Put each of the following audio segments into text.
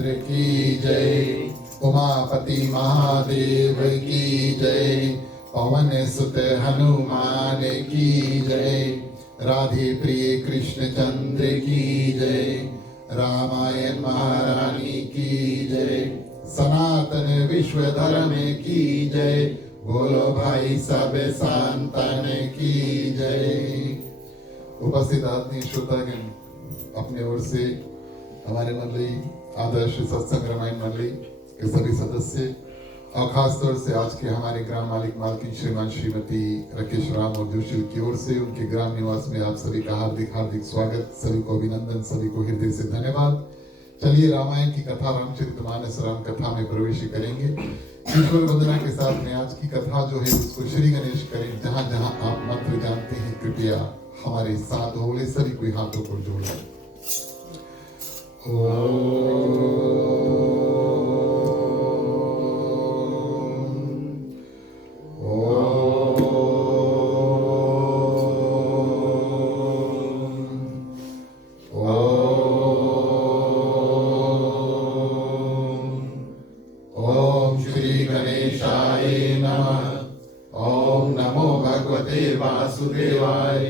रामचंद्र की जय, उमापति महादेव की जय, पवन सुत हनुमान की जय, राधे प्रिय कृष्ण चंद्र की जय, रामायण महारानी की जय, सनातन विश्व धर्म की जय, बोलो भाई सब संतन की जय। उपस्थित आत्मीय श्रोतागण, अपने ओर से हमारे मंडली आदर्श सत्संग रामायण मंडली के सभी सदस्य और खास तौर से आज के हमारे ग्राम मालिक मालकिन श्रीमान श्रीमती राकेश राम और जोशी की ओर से उनके ग्राम निवास में आप सभी का हार्दिक हार्दिक स्वागत, सभी को अभिनंदन, सभी को हृदय से धन्यवाद। चलिए रामायण की कथा रामचरितमानस राम कथा में प्रवेश करेंगे। ईश्वर वंदना के साथ में आज की कथा जो है उसको श्री गणेश करें। जहां जहां आप मंत्र जानते हैं कृपया हमारे साथ बोले, सभी कोई हाथों को जोड़े। वासुदेवाय।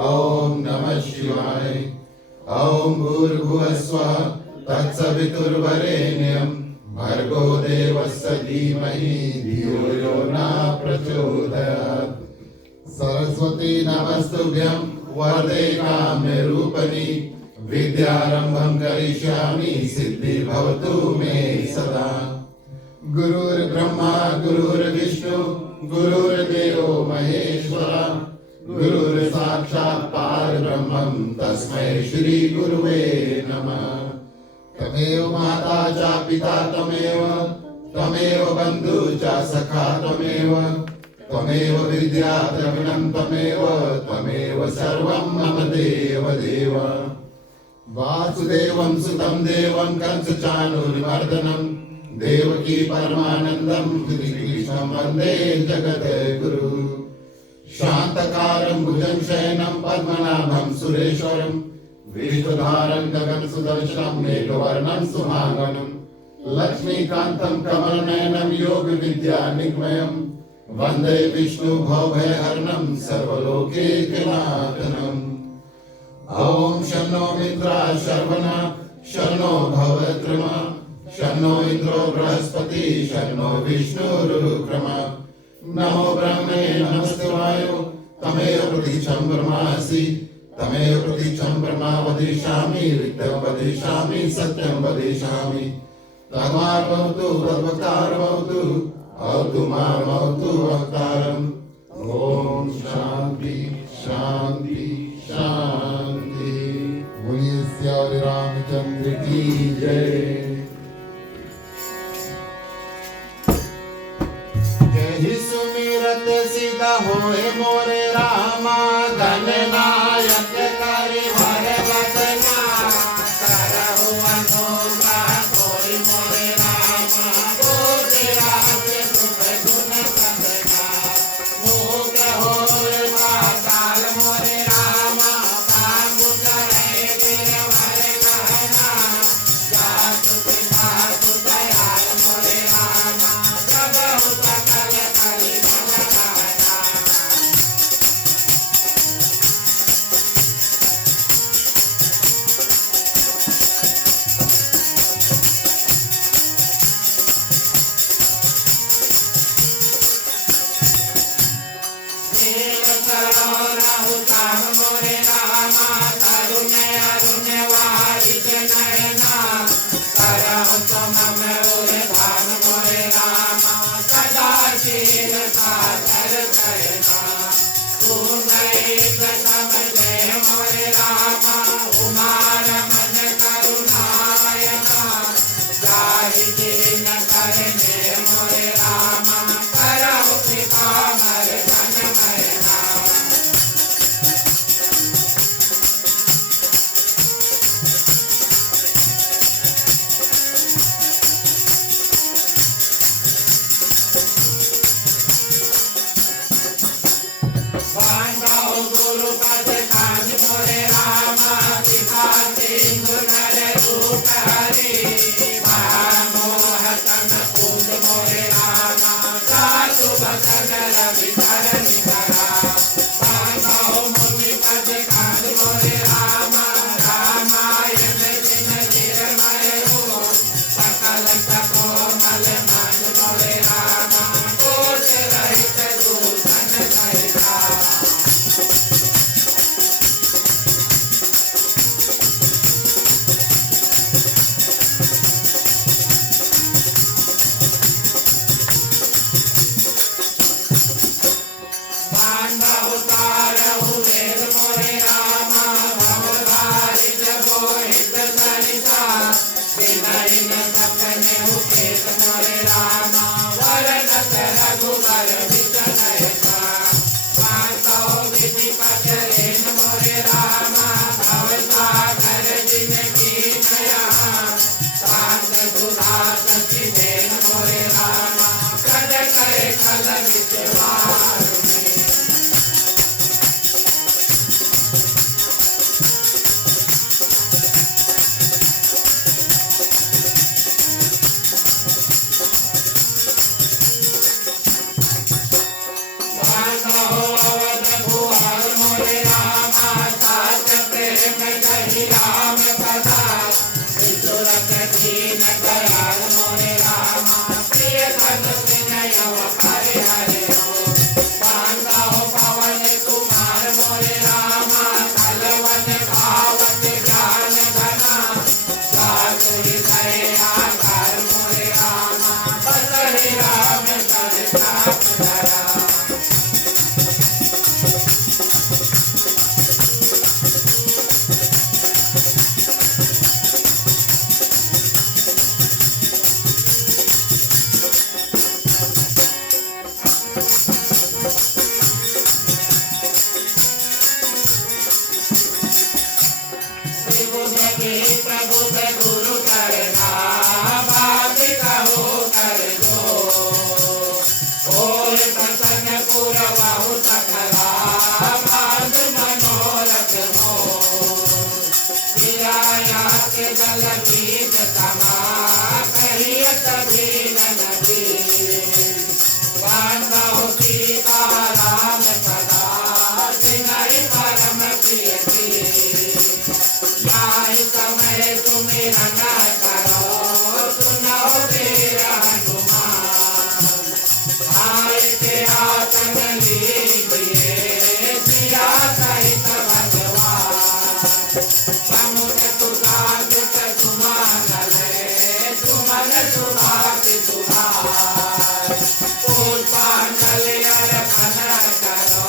ओम नमः शिवाय। ओम भूर्भुवस्वः तत्सवितुर्वरेण्यं भर्गो देवस्य धीमहि धियो यो न प्रचोदयात्। सरस्वती नमस्तुभ्यं वरदे काम्यरूपिणी विद्यारम्भं करिष्यामि सिद्धि भवतु मे सदा। गुरुर्ब्रह्मा गुरुर्विष्णु गुरुर्देवो महेश्वरा गुरुर्साक्षात् परब्रह्मं तस्मै श्री गुरुवे नमः। तमेव माता च पिता तमेव बन्धु च सखा तमेव विद्या द्रविणं तमेव सर्वं मम देव देव। वासुदेवं सुतं देवं कंसचाणूरमर्दनं देवकी परमानंदं श्रीकृष्णं वन्दे जगद्गुरु। शान्तकारं भुजगशयनं पद्मनाभं सुरेश्वरं विश्वधारं गगनसदृशं मेघवर्णं सुहागनं लक्ष्मीकान्तं कमलनयनं योगविद्यानिगमयं वन्दे विष्णु भवभयहरणं सर्वलोकैकनाथनं। ॐ शन्नो मित्राः शर्वणा शन्नो भवत्रमा शन्नो इंद्रो बृहस्पति शन्नो विष्णुरुक्रम। नमो ब्रह्मे नमस्ते वायो तमेव प्रतीक्षं ब्रह्मासि तमेव प्रतीक्षं ब्रह्मा वदिष्यामि विद्यं वदिष्यामि सत्यं वदिष्यामि। तद्वार्भवतु तद्वक्तारभवतु अवतु मामवतु वक्तारम्। ओम शांति शांति शांति। बोलिए श्री रामचंद्र की जय। सीधा होए मोरे रामा गणनायक करि हर वदना करहु अनुग्रह कोई मोरे रामा बोधराज तुम गुण सदना। मूक होए पाताल मोरे रामा काम करे गिरवर कहना। जातु पिता दयाल मोरे रामा प्रभु सकल करि मोरे रामा दिखा सिंह नर रूप हरि। के प्रभु पे गुरु करना बात कहो कर दो होए प्रसन्न पुरवाहु सकला बात मनोरथ हो विराया के जल बीज समा कहिए कभी नदी बांधो सीता राम सदा सिंगाई परम प्रिय याहि समय सुमिरन करो सुनो वीर हनुमान आय के आसन लीजिए सिया सहित भगवान समुद्र तुगा दुत सुमान सुमन सुभाष सुभाष पुष्पांजलि अर्पण करो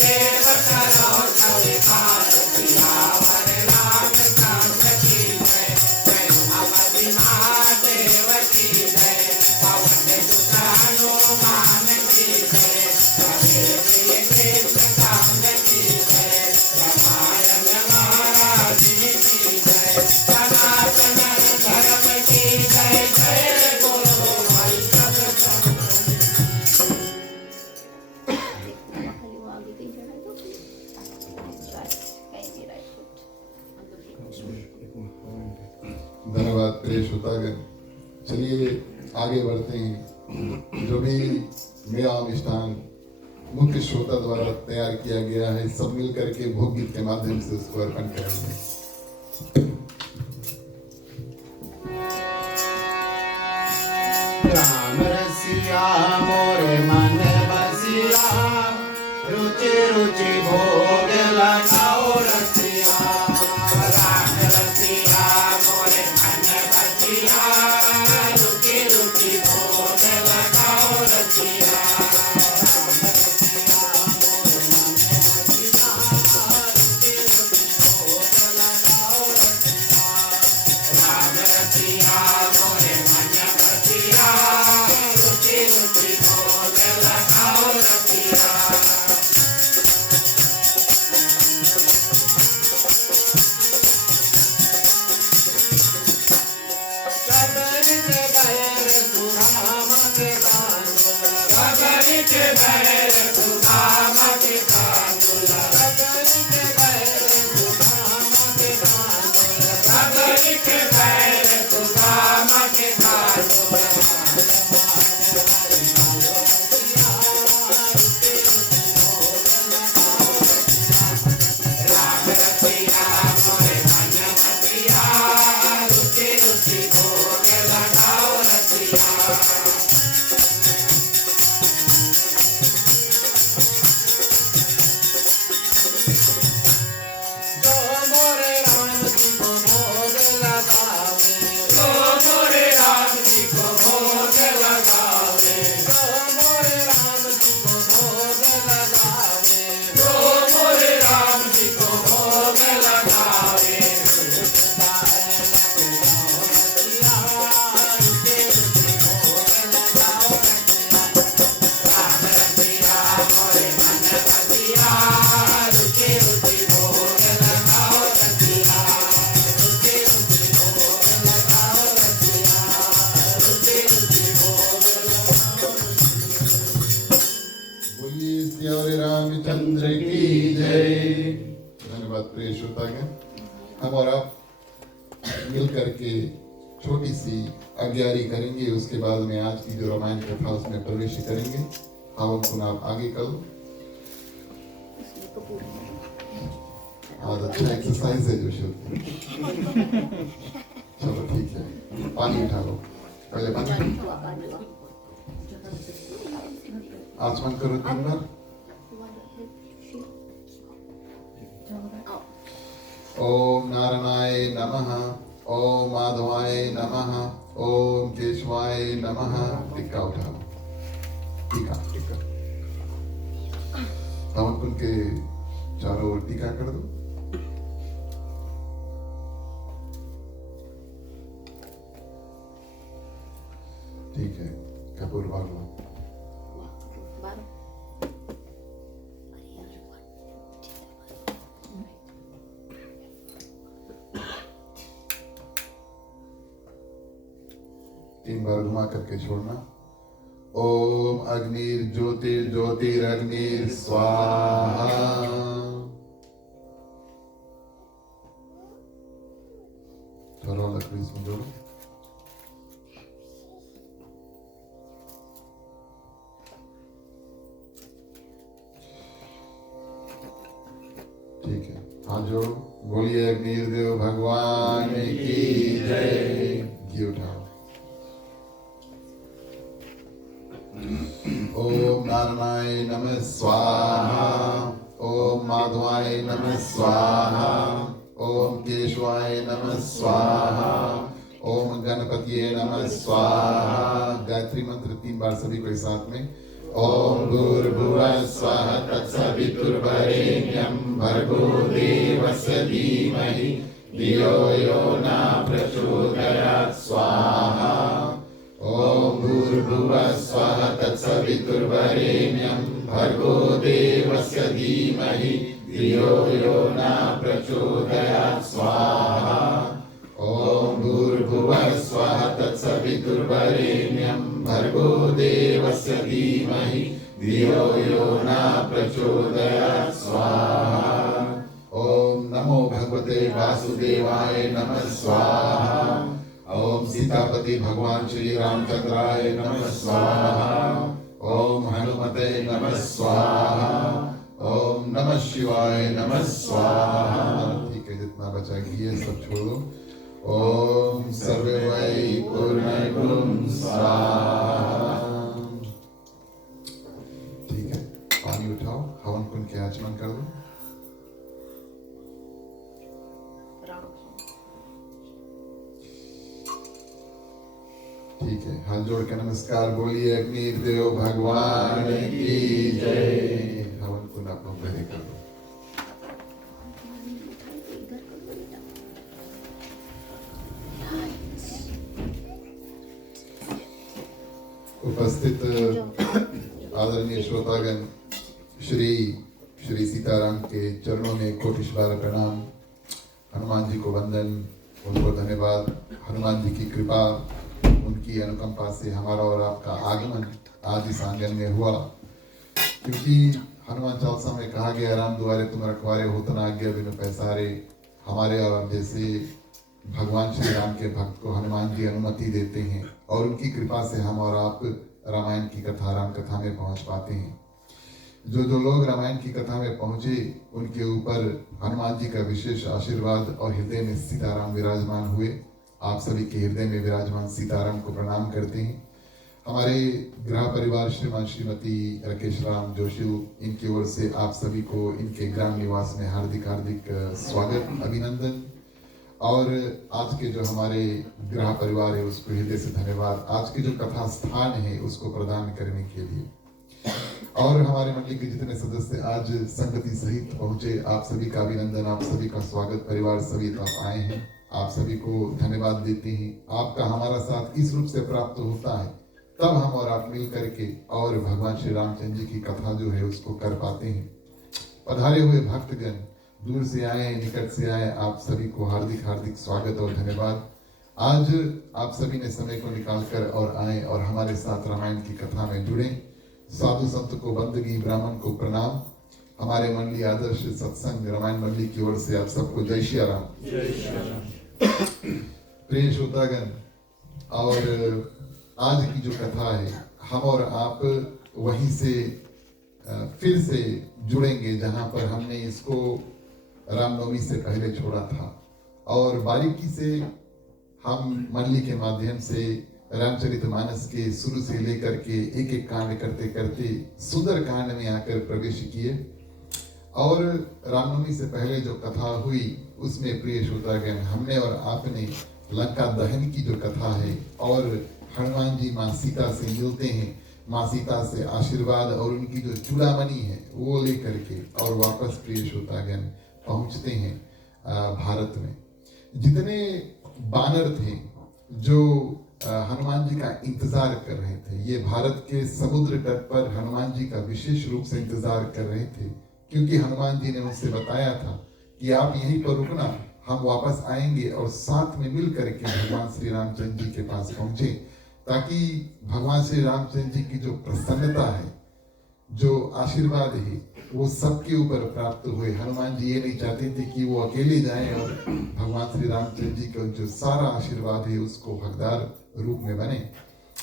देव करो स्वीकार सियावर रामचंद्र की जय जय भगवती महादेव की जय पवन सुत हनुमान की जय हरे प्रिय कृष्ण कांद की जय रामायण महाराज की जय सनातन धर्म की जय जय गुरु वैष्णव खाली वो आगे कहीं चढ़ा दो कहीं नहीं राइट फुट धन्यवाद प्रिय श्रोतागण। चलिए आगे बढ़ते हैं। जो भी मेवा मिष्ठान मुख्य श्रोता द्वारा तैयार किया गया है सब मिल करके भोग गीत के माध्यम से उसको अर्पण करेंगे। राम रसिया मोरे मन बसिया रुचि रुचि भोग लगाओ रसिया राम रसिया मोरे मन बसिया रुचि रुचि भोग लगाओ रसिया राम रसिया मोरे मन बसिया रुचि रुचि भोग लगाओ रसिया कबर के बैर सुधाम के कांदुल कबर के बैर सुधाम के कांदुल कबर के बैर सुधाम के कांदुल कबर के बैर सुधाम के कांदुल राम रसिया मोरे मन बसिया रुचि रुचि भोग लगाओ रसिया जो मोरे राम जी को भोग लगावे जो मोरे राम जी को भोग लगावे जो मोरे राम जी को भोग लगावे जो मोरे राम जी को भोग लगावे राम रसिया मोरे मन बसिया रुचि रुचि भोग लगाओ रसिया रुचि रुचि भोग लगाओ रसिया रुचि रुचि भोग लगाओ बोलिए श्री रामचंद्र की जय। धन्यवाद प्रिय श्रोतागण। हम और आप मिल करके छोटी सी अग्यारी करेंगे। उसके बाद में आज की जो रामायण कथा उसमें प्रवेश करेंगे। हम पुनः आगे कल उसमें तो पूरा आज अच्छा एक्सरसाइज है जो शुरू। चलो ठीक है पानी उठा लो पहले पानी आसमान करो 3 बार। ओम नारायणाय नमः ओम माधवाय नमः ओम केशवाय नमः। टीका उठाओ टीका टीका हम उनके चारों ओर टीका कर दो। ठीक है कपूर भागवत बारह 3 बार घुमा करके छोड़ना। ओम अग्निर ज्योतिर ज्योतिरग्निर स्वाहा। थोड़ा लकड़ी इसमें जोड़ो। ठीक है, हाथ जोड़ो, बोलिए अग्निदेव भगवान की जय। घी उठाओ। ओम नारायणाय नमः स्वाहा। ओम माधवाय नमः स्वाहा। ओम केशवाय नमः स्वाहा। ओम गणपतिये नमः स्वाहा। गायत्री मंत्र 3 बार सभी को एक साथ में। ओम भूर्भुवः स्वः तत्सवितुर्वरेण्यं भर्गो देवस्य धीमहि धियो यो न प्रचोदयात् स्वाहा। ओम भूर्भुवः स्वः तत्सवितुर्वरेण्यं भर्गो देवस्य धीमहि धियो यो न प्रचोदयात् स्वाहा। ओम भूर्भुवः स्वः तत्सवितुर्वरेण्यं भर्गो देवस्य धीमहि धियो यो न प्रचोदयात् स्वाहा। ओम नमो भगवते वासुदेवाय नमः स्वाहा। ओम सीतापति भगवान श्री रामचंद्राय नमः स्वाहा। ओम हनुमते नमः स्वाहा। ओम नमः शिवाय नमः स्वाहा। ठीक है, जितना बचा घी है सब छोड़ो। ओम सर्वे वै पूर्णगुण स्वाहा। ठीक है, पानी उठाओ, हवन कुंड के आचमन कर दो। ठीक है, हाथ जोड़ के नमस्कार बोलिए अग्निदेव भगवान की जय। हवन कुंड आप लोग पहले कर दो। उपस्थित आदरणीय श्रोतागण, श्री सीताराम के चरणों में कोटिश्वार प्रणाम। हनुमान जी को वंदन, उनको धन्यवाद। हनुमान जी की कृपा, उनकी अनुकंपा से हमारा और आपका आगमन आज इस आंगन में हुआ। क्योंकि हनुमान चालीसा में कहा गया, राम दुआरे तुम रखवारे होत न आज्ञा बिनु पैसारे। हमारे और जैसे भगवान श्री राम के भक्त को हनुमान जी अनुमति देते हैं और उनकी कृपा से हम और आप रामायण की कथा, राम कथा में पहुंच पाते हैं। जो लोग रामायण की कथा में पहुंचे उनके ऊपर हनुमान जी का विशेष आशीर्वाद और हृदय में सीताराम विराजमान हुए। आप सभी के हृदय में विराजमान सीताराम को प्रणाम करते हैं। हमारे गृह परिवार श्रीमान श्रीमती राकेश राम जोशी, इनकी ओर से आप सभी को इनके ग्राम निवास में हार्दिक स्वागत, अभिनंदन। और आज के जो हमारे गृह परिवार है उसको हृदय से धन्यवाद, आज के जो कथा स्थान है उसको प्रदान करने के लिए। और हमारे मंडली के जितने सदस्य आज संगति सहित पहुंचे, आप सभी का अभिनंदन, आप सभी का स्वागत। परिवार सभी आप आए हैं, आप सभी को धन्यवाद देते हैं। आपका हमारा साथ इस रूप से प्राप्त होता है तब हम और आप मिल करके और भगवान श्री रामचंद्र जी की कथा जो है उसको कर पाते हैं। पधारे हुए भक्तगण, दूर से आए, निकट से आए, आप सभी को हार्दिक स्वागत और धन्यवाद। आज आप सभी ने समय को निकालकर और आए और हमारे साथ रामायण की कथा में जुड़े। साधु संत को बंदगी, ब्राह्मण को प्रणाम। हमारे मंडली आदर्श सत्संग रामायण मंडली की ओर से आप सबको जय श्री राम। प्रिय श्रोतागण, और आज की जो कथा है हम और आप वहीं से फिर से जुड़ेंगे जहां पर हमने इसको रामनवमी से पहले छोड़ा था। और बारीकी से हम मंडली के माध्यम से रामचरितमानस के शुरू से लेकर के एक एक कांड करते करते सुंदर कांड में आकर प्रवेश किए। और रामनवमी से पहले जो कथा हुई उसमें प्रिय श्रोतागण, हमने और आपने लंका दहन की जो कथा है और हनुमान जी माँ सीता से मिलते हैं, माँ सीता से आशीर्वाद और उनकी जो चूड़ामणि है वो लेकर के और वापस प्रिय श्रोतागण पहुंचते हैं भारत में। जितने बानर थे जो हनुमान जी का इंतजार कर रहे थे, ये भारत के समुद्र तट पर हनुमान जी का विशेष रूप से इंतजार कर रहे थे, क्योंकि हनुमान जी ने उनसे बताया था कि आप यहीं पर रुकना, हम वापस आएंगे और साथ में मिल करके भगवान श्री रामचंद्र जी के पास पहुंचे। ताकि भगवान श्री रामचंद्र जी की जो प्रसन्नता है, जो आशीर्वाद है, वो सबके ऊपर प्राप्त हुए। हनुमान जी ये नहीं चाहते थे कि वो अकेले जाएं और भगवान श्री रामचंद्र जी का जो सारा आशीर्वाद है उसको हकदार रूप में बने।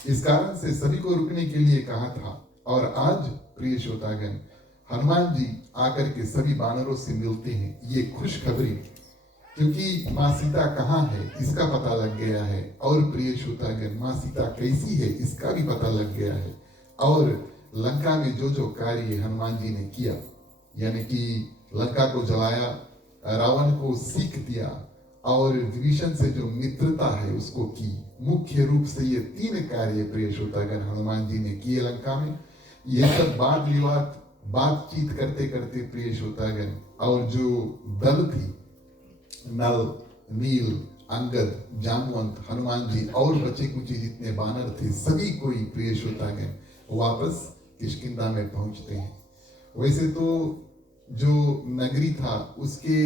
इस कारण से सभी को रुकने के लिए कहा था। और आज प्रिय श्रोतागण, हनुमान जी आकर के सभी बानरों से मिलते हैं। ये खुशखबरी, क्योंकि माँ सीता कहाँ है इसका पता लग गया है, और प्रिय श्रोतागण माँ सीता कैसी है इसका भी पता लग गया है। और लंका में जो जो कार्य हनुमान जी ने किया, यानी कि लंका को जलाया, रावण को सीख दिया, और विभीषण से जो मित्रता है उसको की। मुख्य रूप से ये 3 कार्य प्रिय श्रोतागण हनुमान जी ने किए लंका में। ये सब वाद विवाद बातचीत करते करते प्रिय श्रोतागण, और जो दल थी, नल, नील, अंगद, जामवंत, हनुमान जी और बचे कुचे जितने बानर थे, सभी कोई प्रिय श्रोतागण वापस किष्किंधा में पहुंचते हैं। वैसे तो जो नगरी था उसके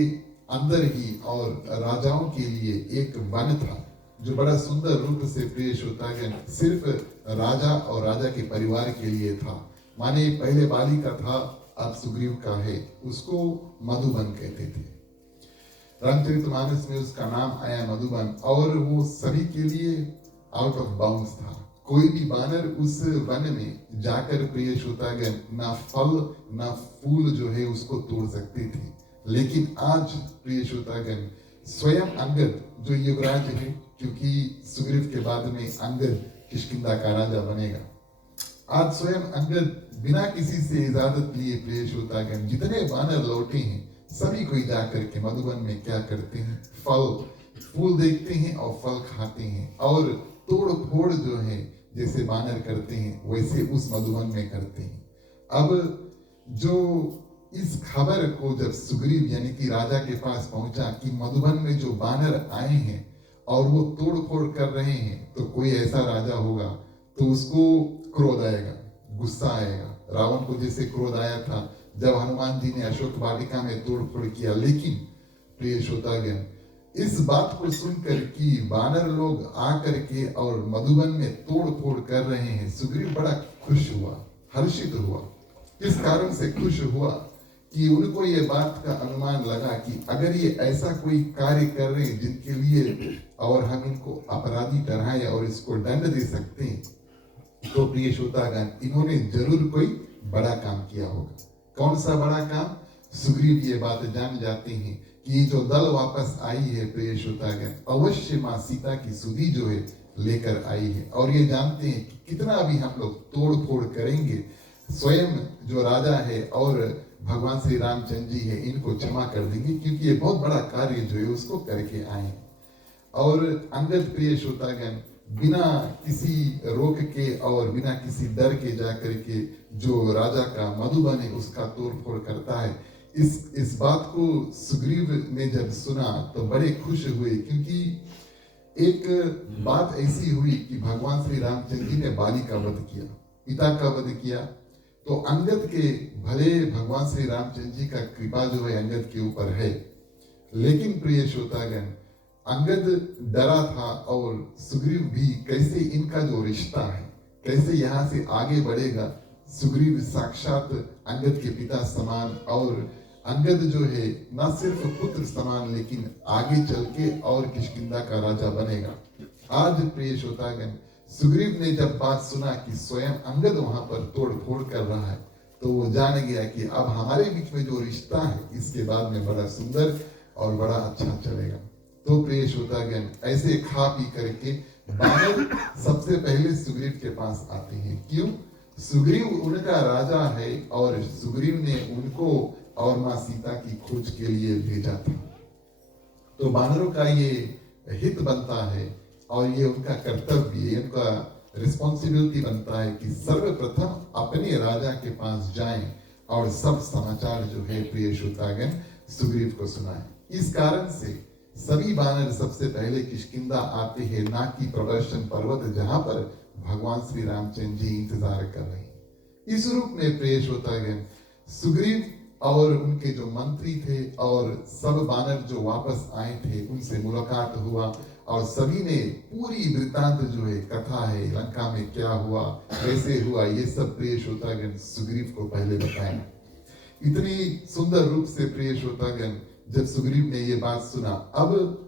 अंदर ही और राजाओं के लिए एक वन था, जो बड़ा सुंदर रूप से प्रिय श्रोतागण सिर्फ राजा और राजा के परिवार के लिए था। माने पहले बाली का था, अब सुग्रीव का है। उसको मधुबन कहते थे। रामचरितमानस में उसका नाम आया मधुबन, और वो सभी के लिए आउट ऑफ बाउंड्स था। कोई भी बानर उस वन में जाकर प्रिय श्रोतागण ना फल ना फूल जो है उसको तोड़ सकते थे। लेकिन आज प्रिय श्रोतागण स्वयं अंगद जो युवराज है, क्योंकि सुग्रीव के बाद में अंगद किष्किंधा का राजा बनेगा, आज स्वयं अंगद बिना किसी से इजाजत लिए प्रिय श्रोतागण जितने बानर लौटे हैं सभी कोई जाकर के मधुबन में क्या करते हैं, फल फूल देखते हैं और फल खाते हैं, और तोड़ फोड़ जो है जैसे बानर करते हैं वैसे उस मधुबन में करते हैं। अब जो इस खबर को जब सुग्रीव यानी कि राजा के पास पहुंचा कि मधुबन में जो बानर आए हैं और वो तोड़ फोड़ कर रहे हैं, तो कोई ऐसा राजा होगा तो उसको क्रोध आएगा, गुस्सा आएगा। रावण को जैसे क्रोध आया था जब हनुमान जी ने अशोक वाटिका में तोड़ फोड़ किया। लेकिन प्रिय श्रोतागण इस बात को सुनकर कि बानर लोग आकर के और मधुबन में तोड़ फोड़ कर रहे हैं, सुग्रीव बड़ा खुश हुआ, हर्षित हुआ। किस कारण से खुश हुआ कि उनको ये बात का अनुमान लगा कि अगर ये ऐसा कोई कार्य कर रहे हैं जिनके लिए और हम इनको अपराधी ठहराए और इसको दंड दे सकते हैं, तो प्रिय श्रोतागण इन्होंने जरूर कोई बड़ा काम किया होगा। कौन सा बड़ा काम? सुग्रीव ये बात जान जाते हैं कि जो दल वापस आई है प्रिय श्रोतागण अवश्य माँ सीता की सुधि जो है लेकर आई है, और ये जानते हैं कि कितना भी हम लोग तोड़ फोड़ करेंगे, स्वयं जो राजा है और भगवान श्री रामचंद्र जी है इनको क्षमा कर देंगे, क्योंकि ये बहुत बड़ा कार्य जो है उसको करके आए। और अंगद प्रिय श्रोतागण बिना किसी रोक के और बिना किसी डर के जाकर के जो राजा का मधुबन है उसका तोड़ फोड़ करता है। इस बात को सुग्रीव ने जब सुना तो बड़े खुश हुए, क्योंकि एक बात ऐसी हुई कि भगवान श्री रामचंद्र जी ने बाली का वध किया, पिता का वध किया, तो अंगद के भले भगवान श्री रामचंद्र जी का कृपा जो है अंगद के ऊपर है। लेकिन प्रिय श्रोतागण अंगद डरा था और सुग्रीव भी, कैसे इनका जो रिश्ता है कैसे यहाँ से आगे बढ़ेगा। सुग्रीव साक्षात अंगद के पिता समान, और अंगद जो है न सिर्फ पुत्र समान लेकिन आगे चल के और किष्किंधा का राजा बनेगा। आज प्रिय श्रोतागण सुग्रीव ने जब बात सुना कि स्वयं अंगद वहां पर तोड़ फोड़ कर रहा है, तो वो जान गया कि अब हमारे बीच में जो रिश्ता है इसके बाद में बड़ा सुंदर और बड़ा अच्छा चलेगा। तो प्रिय श्रोतागण ऐसे खा पी करके बानर सबसे पहले सुग्रीव के पास आते हैं। क्यों? सुग्रीव उनका राजा है और सुग्रीव ने उनको और माँ सीता की खोज के लिए भेजा था। तो बानरों का ये हित बनता है और ये उनका कर्तव्य, ये उनका रिस्पॉन्सिबिलिटी बनता है कि सर्वप्रथम अपने राजा के पास जाएं और सब समाचार जो है प्रिय श्रोतागण सुग्रीव को सुनाएं। इस कारण से सभी बानर सबसे पहले किष्किंधा आते हैं, ना कि प्रदर्शन पर्वत जहां पर भगवान श्री रामचंद्र जी इंतजार कर रहे हैं। इस रूप में प्रिय श्रोतागण सुग्रीव और उनके जो मंत्री थे और सब वानर जो वापस आए थे उनसे मुलाकात हुआ और सभी ने पूरी वृत्तांत जो है कथा है लंका में क्या हुआ कैसे हुआ ये सब प्रिय श्रोतागण सुग्रीव को पहले बताया। इतनी सुंदर रूप से प्रिय श्रोतागण जब सुग्रीव ने ये बात सुना, अब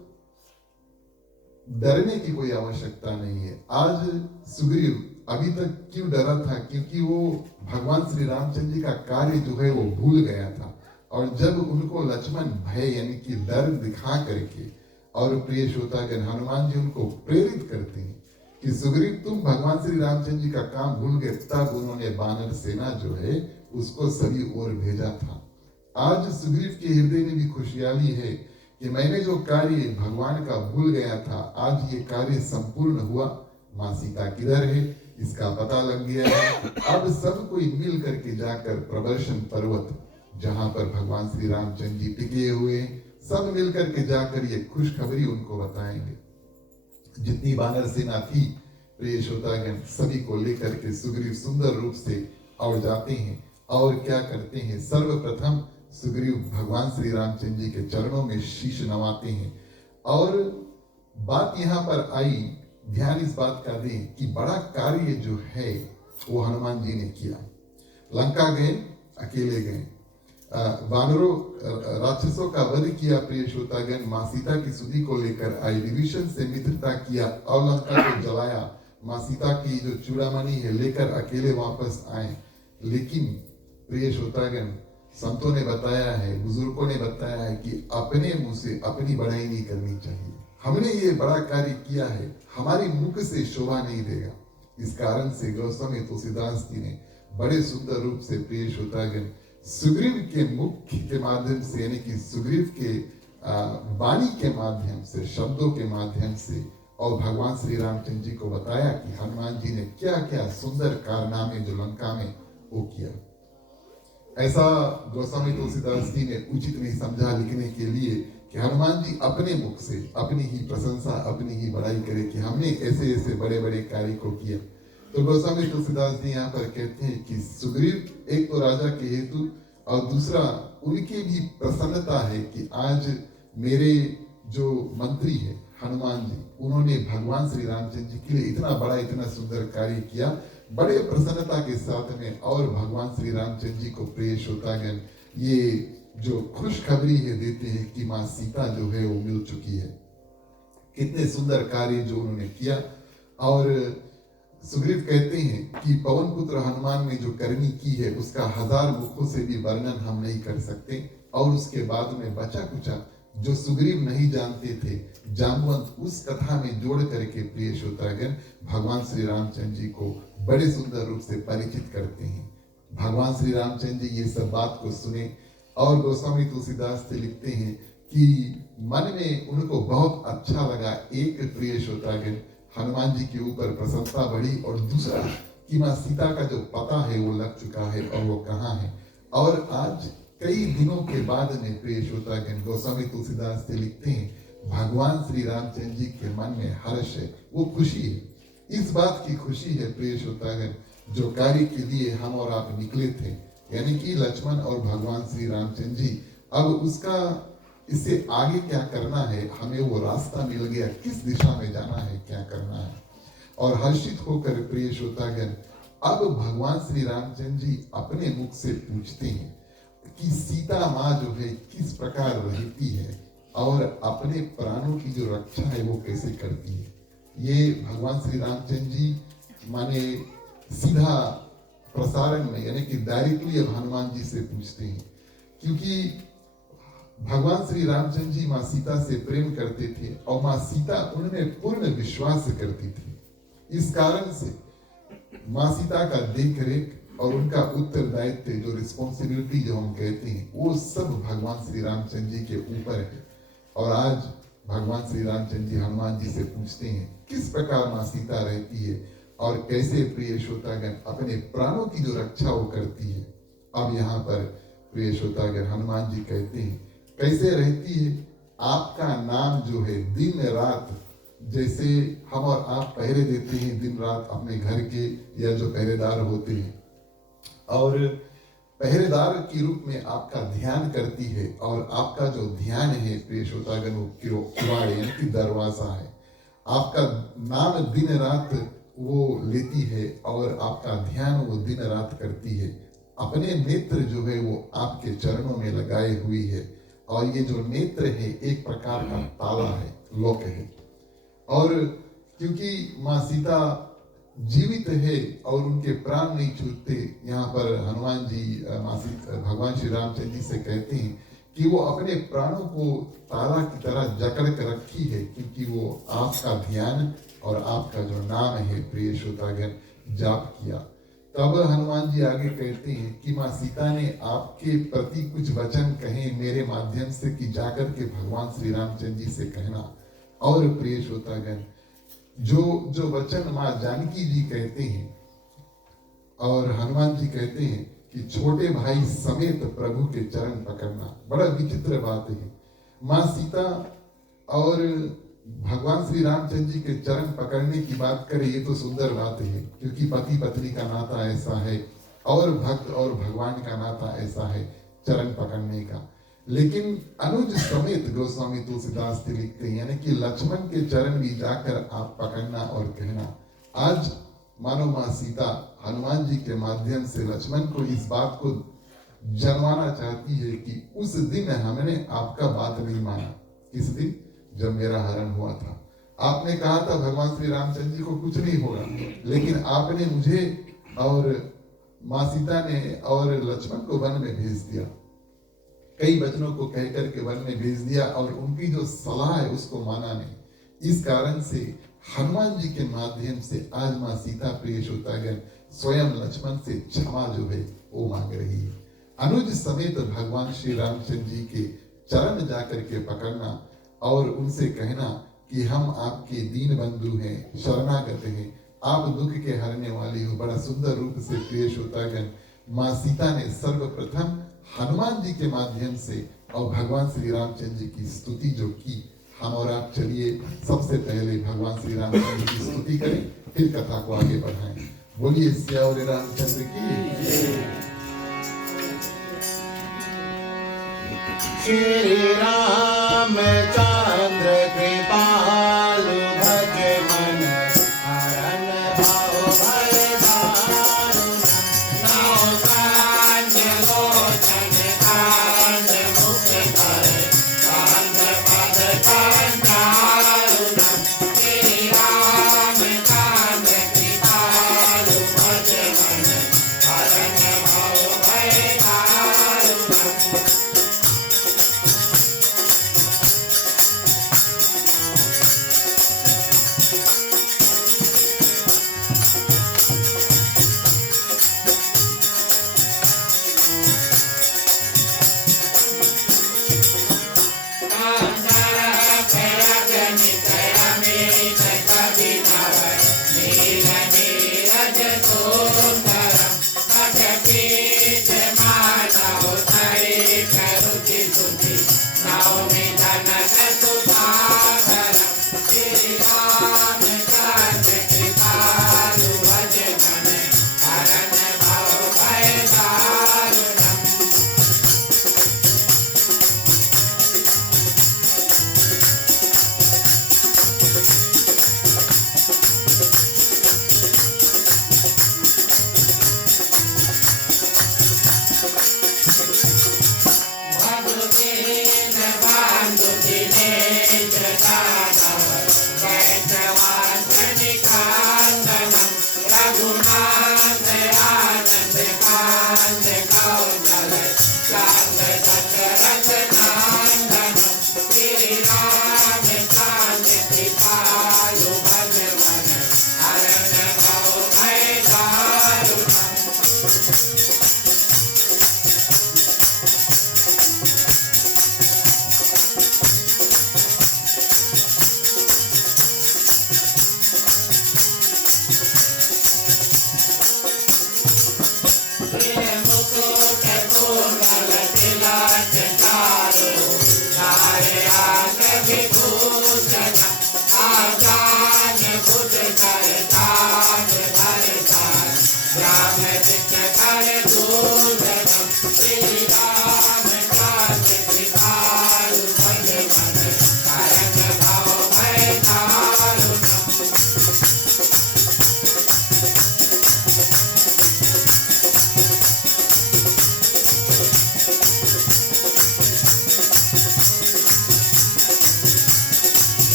डरने की कोई आवश्यकता नहीं है। आज सुग्रीव अभी तक क्यों डरा था, क्योंकि वो भगवान श्री रामचंद्र जी का कार्य जो है वो भूल गया था। और जब उनको लक्ष्मण भय यानी कि डर दिखा करके और प्रिय श्रोतागण हनुमान जी उनको प्रेरित करते हैं कि सुग्रीव तुम भगवान श्री रामचंद्र जी का काम भूल गए, तब उन्होंने वानर सेना जो है उसको सभी ओर भेजा था। आज सुग्रीव के हृदय में भी खुशहाली है कि मैंने जो कार्य भगवान का भूल गया था आज ये कार्य संपूर्ण हुआ। माँ सीता किधर है इसका पता लग गया है। अब सब कोई मिल करके जाकर प्रवर्षण पर्वत जहां पर भगवान श्री रामचंद्र जी टिके हुए सब मिल करके जाकर ये खुशखबरी उनको बताएंगे। जितनी वानर सेना थी प्रिय श्रोतागण सभी को लेकर के सुग्रीव सुंदर रूप से और जाते हैं और क्या करते हैं, सर्वप्रथम सुग्रीव भगवान श्री रामचंद्र जी के चरणों में शीश नवाते हैं। और बात यहाँ पर आई, ध्यान इस बात का दें कि बड़ा कार्य जो है वो हनुमान जी ने किया। लंका गए, अकेले गए, वानरों राक्षसों का वध किया प्रिय श्रोतागण, माँ सीता की सुधि को लेकर आई, विभीषण से मित्रता किया और लंका को जलाया, माँ सीता की जो चूड़ामणि है लेकर अकेले वापस आए। लेकिन प्रिय श्रोतागण संतों ने बताया है, बुजुर्गों ने बताया है कि अपने मुंह से अपनी बड़ाई नहीं करनी चाहिए। हमने ये बड़ा कार्य किया है, हमारी मुख से शोभा नहीं देगा। इस कारण से गोस्वामी तुलसीदास जी ने बड़े सुंदर रूप से प्रिय श्रोतागण सुग्रीव के मुख के माध्यम से यानी कि सुग्रीव के वाणी के माध्यम से, शब्दों के माध्यम से और भगवान श्री रामचंद्र जी को बताया कि हनुमान जी ने क्या क्या सुंदर कारनामे जो लंका में वो किया। ऐसा गोस्वामी तुलसीदास जी ने उचित नहीं समझा लिखने के लिए कि हनुमान जी अपने मुख से अपनी ही प्रशंसा अपनी ही बड़ाई करे कि हमने ऐसे ऐसे बड़े बड़े कार्य को किया। तो गोस्वामी तुलसीदास जी यहाँ पर कहते हैं कि सुग्रीव एक तो राजा के हेतु और दूसरा उनकी भी प्रसन्नता है कि आज मेरे जो मंत्री है हनुमान जी उन्होंने भगवान श्री रामचंद्र जी के लिए इतना बड़ा इतना सुंदर कार्य किया, बड़े प्रसन्नता के साथ में। और भगवान श्री रामचंद्र जी को प्रिय श्रोतागण ये जो खुशखबरी है देते हैं कि माँ सीता जो है वो मिल चुकी है। कितने सुंदर कार्य जो उन्होंने किया। और सुग्रीव कहते हैं कि पवन पुत्र हनुमान ने जो करनी की है उसका 1000 मुखों से भी वर्णन हम नहीं कर सकते। और उसके बाद में बचा कुचा जो सुग्रीव नहीं जानते थे जामवंत उस कथा में जोड़ करके प्रिय श्रोतागण भगवान श्री रामचंद्र जी को बड़े सुंदर रूप से परिचित करते हैं। भगवान श्री रामचंद्र जी ये सब बात को सुने और गोस्वामी तुलसीदास से लिखते हैं कि मन में उनको बहुत अच्छा लगा। एक प्रिय श्रोतागण हनुमान जी के ऊपर प्रसन्नता बढ़ी और दूसरा कि माँ सीता का जो पता है वो लग चुका है और वो कहाँ है। और आज कई दिनों के बाद में प्रिय श्रोतागण गोस्वामी तुलसीदास से लिखते हैं भगवान श्री रामचंद्र जी के मन में हर्ष है, वो खुशी है। इस बात की खुशी है प्रिय श्रोतागण जो कार्य के लिए हम और आप निकले थे यानी कि लक्ष्मण और भगवान श्री रामचंद्र जी, अब उसका इससे आगे क्या करना है, हमें वो रास्ता मिल गया, किस दिशा में जाना है, क्या करना है। और हर्षित होकर प्रिय श्रोतागण अब भगवान श्री रामचंद्र जी अपने मुख से पूछते हैं कि सीता माँ जो है किस प्रकार रहती है और अपने प्राणों की जो रक्षा है वो कैसे करती है। ये भगवान श्री रामचंद्र जी माने सीधा प्रसारण में यानी कि डायरेक्टली अब हनुमान जी से पूछते हैं, क्योंकि भगवान श्री रामचंद्र जी माँ सीता से प्रेम करते थे और माँ सीता उनमें पूर्ण विश्वास करती थी। इस कारण से माँ सीता का देख रेख और उनका उत्तरदायित्व जो रिस्पॉन्सिबिलिटी जो हम कहते हैं वो सब भगवान श्री रामचंद्र जी के ऊपर है। और आज भगवान श्री रामचंद्र जी हनुमान जी से पूछते हैं किस प्रकार माँ सीता रहती है और कैसे प्रिय श्रोतागण अपने प्राणों की जो रक्षा वो करती है। अब यहाँ पर प्रिय श्रोतागण हनुमान जी कहते हैं कैसे रहती है, आपका नाम जो है दिन रात जैसे हम और आप पहरे देते हैं दिन रात अपने घर के या जो पहरेदार होते हैं। और पहरेदार के रूप में आपका ध्यान करती है, और आपका जो ध्यान है प्रिय श्रोतागण वो किवाड़ यानी कि दरवाजा है। आपका नाम दिन रात वो लेती है और आपका ध्यान वो दिन रात करती है। अपने नेत्र जो है वो आपके चरणों में लगाए हुई है, और ये जो नेत्र है एक प्रकार का ताला है, लॉक है। और क्योंकि माँ सीता जीवित है और उनके प्राण नहीं छूटते, यहाँ पर हनुमान जी भगवान श्री रामचंद्र जी से कहते हैं कि वो अपने प्राणों को ताला की तरह जकड़ कर रखी है, क्योंकि वो आपका ध्यान और आपका जो नाम है प्रिय श्रोतागण जाप किया। तब हनुमान जी आगे कहते हैं कि माँ सीता ने आपके प्रति कुछ वचन कहे मेरे माध्यम से कि जाकर के भगवान श्री रामचंद्र जी से कहना। और प्रिय श्रोतागण जो वचन माँ जानकी जी कहते हैं और हनुमान जी कहते हैं कि छोटे भाई समेत प्रभु के चरण पकड़ना, बड़ा विचित्र बात है। माँ सीता और भगवान श्री रामचंद्र जी के चरण पकड़ने की बात करें, ये तो सुंदर बात है, क्योंकि पति पत्नी का नाता ऐसा है और भक्त और भगवान का नाता ऐसा है चरण पकड़ने का। लेकिन अनुज समेत गोस्वामी तुलसीदास जी लिखते हैं, यानी कि लक्ष्मण के चरण भी जाकर आप पकड़ना और कहना। आज मानो माँ सीता हनुमान जी के माध्यम से लक्ष्मण को इस बात को जनवाना चाहती है कि उस दिन हमने आपका बात नहीं माना। किस दिन? जब मेरा हरण हुआ था। आपने कहा था भगवान श्री रामचंद्र जी को कुछ नहीं होगा, लेकिन आपने मुझे और माँ सीता ने और लक्ष्मण को वन में भेज दिया, कई वचनों को कहकर के वन में भेज दिया, और उनकी जो सलाह है उसको माना नहीं। इस कारण से हनुमान जी के माध्यम से आज माँ सीता प्रिय श्रोतागण स्वयं लक्ष्मण से क्षमा जो है वो मांग रही है। अनुज समेत भगवान श्री रामचंद्र जी के चरण जाकर के पकड़ना और उनसे कहना कि हम आपके दीन बंधु हैं, शरणागत हैं, आप दुख के हरने वाली हो। बड़ा सुंदर रूप से प्रिय श्रोतागण माँ सीता ने सर्वप्रथम हनुमान जी के माध्यम से और भगवान श्री रामचंद्र जी की स्तुति जो की। हम और आप चलिए सबसे पहले भगवान श्री रामचंद्र की स्तुति करें, फिर कथा को आगे बढ़ाएं। बोलिए सियावर रामचंद्र की। श्री रामचंद्र कृपालु भज मन हरन भाव भय दारुण नौ कांज लोचन कांज मुख कर कांज पद कंडारुण श्री रामचंद्र कृपालु भज मन हरन भाव भय दारुण।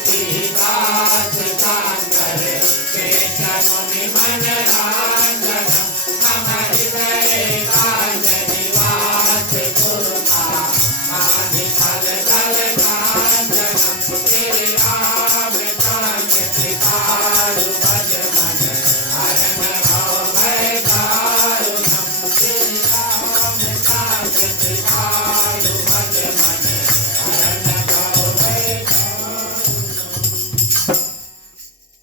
तुलसीदास सागर केतन मुनि मन रंजन मम हृदय काज निवास गुरुता माधि फल दल कांचन श्री राम चंद्र कृपालु भज मन हरण भव भय दारुणम श्री राम चंद्र कृपालु भज मन हरण भव भय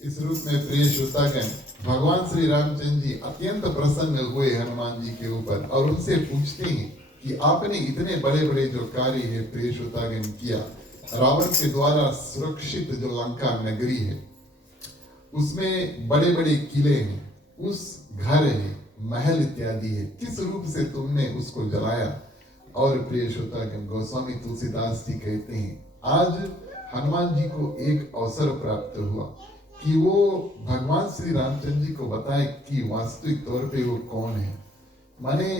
इस रूप में प्रिय श्रोतागण, भगवान श्री रामचंद्र जी अत्यंत प्रसन्न हुए हनुमान जी के ऊपर और उनसे पूछते हैं कि आपने इतने बड़े बड़े जो कार्य है प्रिय श्रोतागण किया, रावण के द्वारा सुरक्षित जो लंका नगरी है, उसमें बड़े बड़े किले हैं, उस घर है, महल इत्यादि है, किस रूप से तुमने उसको जलाया। और प्रिय श्रोतागण, गोस्वामी तुलसीदास जी कहते हैं आज हनुमान जी को एक अवसर प्राप्त हुआ कि वो भगवान श्री रामचंद्र जी को बताए कि वास्तविक तौर पे वो कौन है। माने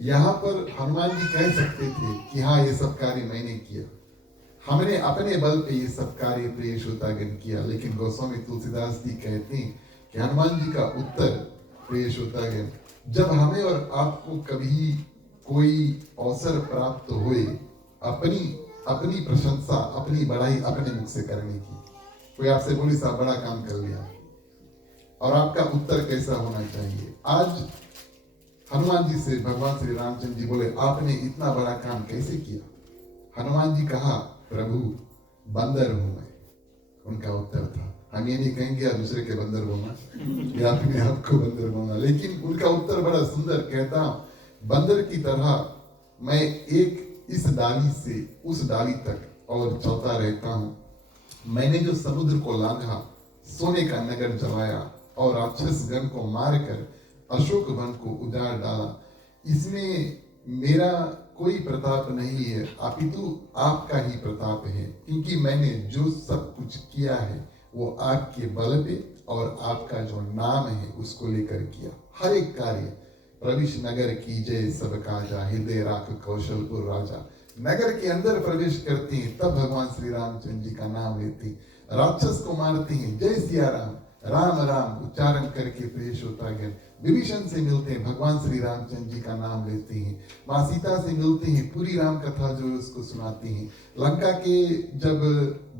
यहाँ पर हनुमान जी कह सकते थे कि हाँ ये सब कार्य मैंने किया, हमने अपने बल पे ये सब कार्य प्रिय श्रोतागण किया, लेकिन गोस्वामी तुलसीदास जी कहते हैं कि हनुमान जी का उत्तर प्रिय श्रोतागण, जब हमें और आपको कभी कोई अवसर प्राप्त हुए अपनी प्रशंसा, अपनी बड़ाई अपने मुख से करने की, कोई आपसे बोले साहब बड़ा काम कर लिया, और आपका उत्तर कैसा होना चाहिए। आज हनुमान जी से भगवान श्री रामचंद्र जी बोले आपने इतना बड़ा काम कैसे किया। हनुमान जी कहा प्रभु बंदर हूं मैं। उनका उत्तर था, हम ये नहीं कहेंगे आप दूसरे के बंदर बोलना या अपने आप को बंदर बोलना, लेकिन उनका उत्तर बड़ा सुंदर, कहता बंदर की तरह मैं एक इस डाली से उस डाली तक और चलता रहता हूं। मैंने जो समुद्र को लांघा, सोने का नगर जलाया और राक्षस गण को मारकर अशोक वन को उजाड़ डाला, इसमें मेरा कोई प्रताप नहीं है, अपितु आपका ही प्रताप है, क्योंकि मैंने जो सब कुछ किया है वो आपके बल पे और आपका जो नाम है उसको लेकर किया। हर एक कार्य प्रवेश नगर की जय सब काजा, हृदय राख कौशलपुर राजा। नगर के अंदर प्रवेश करते हैं तब भगवान श्री रामचंद्र जी का नाम लेते हैं, राक्षस को मारते हैं जय सिया राम, राम राम उच्चारण करके प्रिय श्रोतागण विभीषण से मिलते हैं, भगवान श्री रामचंद्र जी का नाम लेते हैं, माँ सीता से मिलते हैं, पूरी राम कथा जो है उसको सुनाते हैं। लंका के जब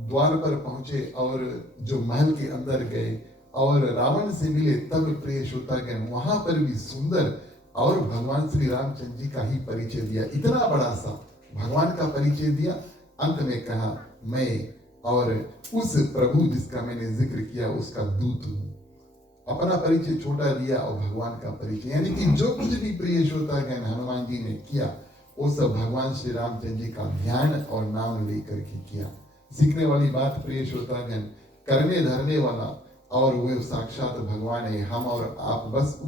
द्वार पर पहुंचे और जो महल के अंदर गए और रावण से मिले, तब प्रिय श्रोतागण वहां पर भी सुंदर और भगवान श्री रामचंद्र जी का ही परिचय दिया, इतना बड़ा सा भगवान का परिचय दिया। अंत में कहा मैं और उस प्रभु जिसका मैंने जिक्र किया उसका दूत हूं। अपना परिचय छोटा दिया और भगवान का परिचय, यानी कि जो कुछ भी प्रिय श्रोतागण हनुमान जी ने किया वो सब भगवान श्री रामचंद्र जी का ध्यान और नाम लेकर के किया। सीखने वाली बात प्रिय श्रोतागण, करने धरने वाला और वो साक्षात भगवान है। हम और आप बस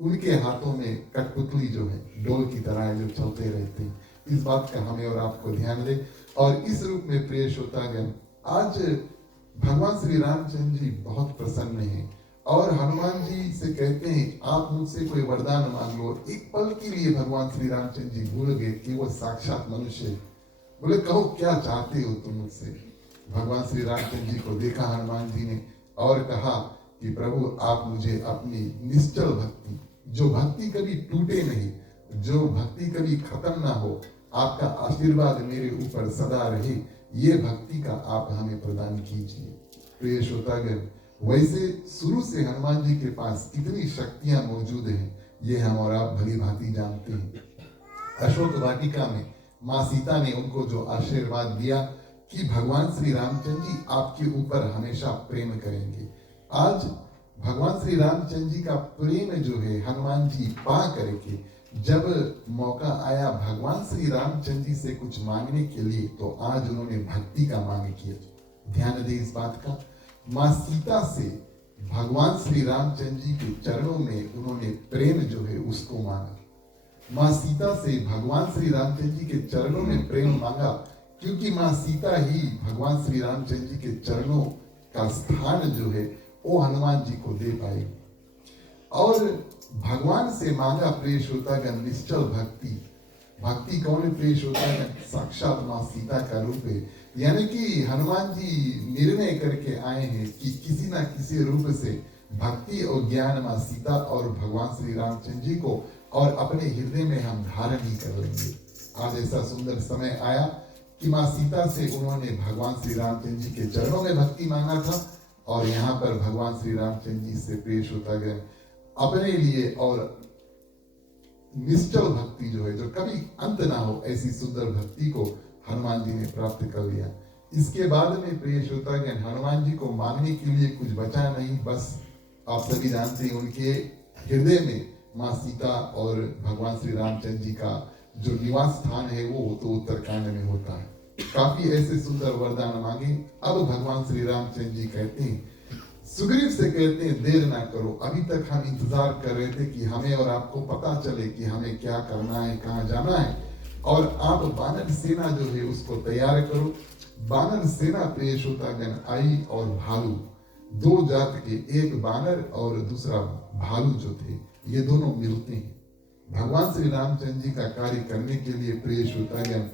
उनके हाथों में कठपुतली जो है डोल की तरह जो चलते रहते हैं, इस बात का हमें और आपको ध्यान दे। और इस रूप में प्रिय श्रोतागण आज भगवान श्री रामचंद्र जी बहुत प्रसन्न हैं और हनुमान जी से कहते हैं आप मुझसे कोई वरदान मांग लो। एक पल के लिए भगवान श्री रामचंद्र जी भूल गए कि वो साक्षात मनुष्य है। बोले कहो क्या चाहते हो तुम मुझसे। भगवान श्री रामचंद्र जी को देखा हनुमान जी ने और कहा कि प्रभु आप मुझे अपनी निश्चल भक्ति, जो भक्ति कभी टूटे नहीं, जो भक्ति कभी खत्म ना हो, आपका आशीर्वाद मेरे ऊपर सदा रहे, ये भक्ति का आप हमें प्रदान कीजिए। प्रिय श्रोतागण, वैसे शुरू से हनुमान जी के पास कितनी शक्तियां मौजूद हैं ये हम और आप भली भांति जानते हैं। अशोक वाटिका में माँ सीता ने उनको जो आशीर्वाद दिया कि भगवान श्री रामचंद्र जी आपके ऊपर हमेशा प्रेम करेंगे। आज भगवान श्री रामचंद्र जी का प्रेम जो है हनुमान जी पा करके जब मौका आया भगवान श्री रामचंद्र जी से कुछ मांगने के लिए, तो आज उन्होंने भक्ति का मांग किया। ध्यान दे इस बात का, माँ सीता से भगवान श्री रामचंद्र जी के चरणों में उन्होंने प्रेम जो है उसको मांगा। माँ सीता से भगवान श्री रामचंद्र जी के चरणों में प्रेम मांगा, क्योंकि माँ सीता ही भगवान श्री रामचंद्र जी के चरणों का स्थान जो है वो हनुमान जी को दे पाएगी। और भगवान से मांगा प्रिय श्रोतागण निश्चल भक्ति। भक्ति कौन है प्रिय श्रोतागण? साक्षात माँ सीता का रूप है। यानी कि हनुमान जी निर्णय करके आए हैं कि किसी ना किसी रूप से भक्ति और ज्ञान मां सीता और भगवान श्री रामचंद्र जी को और अपने हृदय में हम धारण ही कर लेंगे। आज ऐसा सुंदर समय आया कि मां सीता से उन्होंने भगवान श्री रामचंद्र जी के चरणों में भक्ति मांगा था और यहाँ पर भगवान श्री रामचंद्र जी से पेश होता गया अपने लिए और निश्चल भक्ति जो है जो कभी अंत ना हो ऐसी सुंदर भक्ति को हनुमान जी ने प्राप्त कर लिया। इसके बाद में पेश होता गया हनुमान जी को मांगने के लिए कुछ बचा नहीं, बस आप सभी जानते हैं उनके हृदय में मां सीता और भगवान श्री रामचंद्र जी का जो निवास स्थान है वो तो उत्तरकांड में होता है। काफी ऐसे सुंदर वरदान मांगे। अब भगवान श्री रामचंद्र जी कहते हैं, सुग्रीव से कहते हैं देर ना करो, अभी तक हम इंतजार कर रहे थे कि हमें और आपको पता चले कि हमें क्या करना है, कहाँ जाना है, और आप बानर सेना जो है उसको तैयार करो। बानर सेना पेश होता गण आई और भालू, दो जात के, एक बानर और दूसरा भालू जो थे, ये दोनों मिलते हैं। भगवान श्री रामचंद्र जी का कार्य करने के लिए पेश होता गण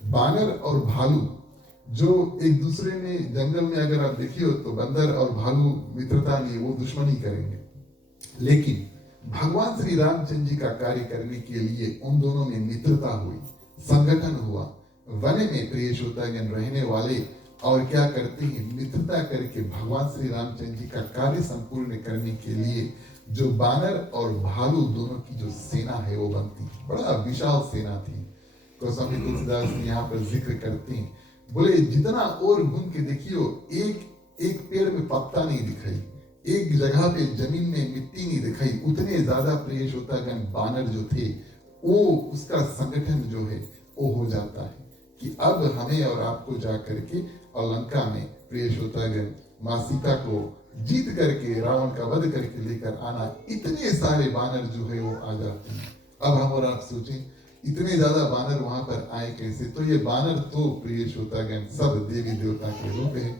बानर और भालू जो एक दूसरे में जंगल में अगर आप देखिए तो बंदर और भालू मित्रता नहीं, वो दुश्मनी करेंगे, लेकिन भगवान श्री रामचंद्र जी का कार्य करने के लिए उन दोनों में मित्रता हुई, संगठन हुआ। वन में प्रेष होता है रहने वाले और क्या करते हैं, मित्रता करके भगवान श्री रामचंद्र जी का कार्य संपूर्ण करने के लिए जो बानर और भालू दोनों की जो सेना है वो बनती है। बड़ा विशाल सेना थी। गोस्वामी तुलसीदास यहाँ पर जिक्र करते हैं, बोले जितना और घूम के देखियो एक पेड़ में पत्ता नहीं दिखाई, एक जगह पे जमीन में मिट्टी नहीं दिखाई, उतने ज्यादा प्रेष होता गण बानर जो थे वो उसका संगठन जो है वो हो जाता है कि अब हमें और आपको जा करके और लंका में प्रेष होता गण मां सीता को जीत करके रावण का वध करके लेकर आना। इतने सारे बानर जो है वो आ जाते हैं। अब हम और आप सोचें इतने ज्यादा बानर वहां पर आए कैसे, तो ये बानर तो प्रेष होता गण सब देवी देवता के रूप है।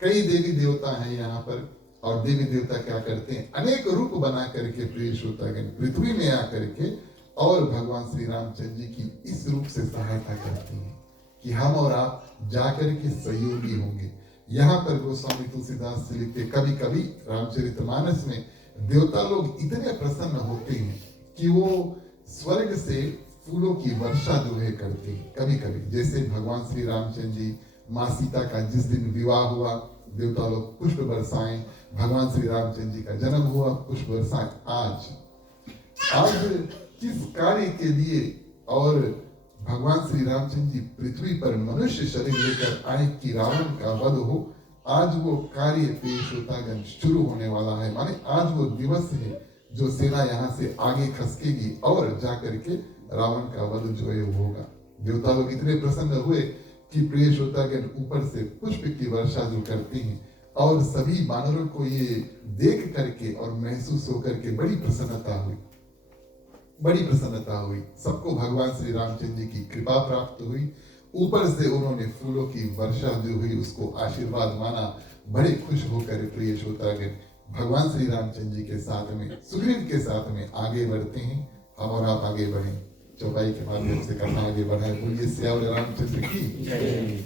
कई देवी देवता हैं यहाँ पर और देवी देवता क्या करते हैं, अनेक रूप बना करके प्रेष होता गण पृथ्वी में आकर के और भगवान श्री रामचंद्र जी की इस रूप से सहायता करते हैं कि हम और आप जाकर के सहयोगी होंगे। यहाँ पर गोस्वामी तुलसीदास से लिखते, कभी कभी रामचरितमानस में देवता लोग इतने प्रसन्न होते हैं कि वो स्वर्ग से फूलों की वर्षा जो है करते हैं। कभी कभी जैसे भगवान श्री रामचंद्र जी माँ सीता का जिस दिन विवाह हुआ देवता लोग पुष्प बरसाएं, भगवान श्री रामचंद्र जी का जन्म हुआ पुष्प बरसाएं। आज किस कार्य के लिए और भगवान श्री रामचंद्र जी पृथ्वी पर मनुष्य शरीर लेकर आए कि रावण का वध हो, आज वो कार्य पेश होता गण शुरू होने वाला है। माने आज वो दिवस है जो सेना यहाँ से आगे खसकेगी और जाकर के रावण का वध जो है वो होगा। देवता लोग इतने प्रसन्न हुए कि प्रेष होता गण ऊपर से पुष्प की वर्षा जो करते हैं और सभी बानरों को ये देख करके और महसूस होकर के बड़ी प्रसन्नता हुई। सबको भगवान श्री रामचंद्र जी की कृपा प्राप्त हुई। ऊपर से उन्होंने फूलों की वर्षा जो हुई उसको आशीर्वाद माना, बड़े खुश होकर प्रेष होता गण भगवान श्री रामचंद्र जी के साथ में सुग्रीव के साथ में आगे बढ़ते हैं। हम और आप आगे बढ़े, चौपाई के माध्यम से कथा आगे बढ़ाए। बोलिए श्याम रामचंद्र की जय।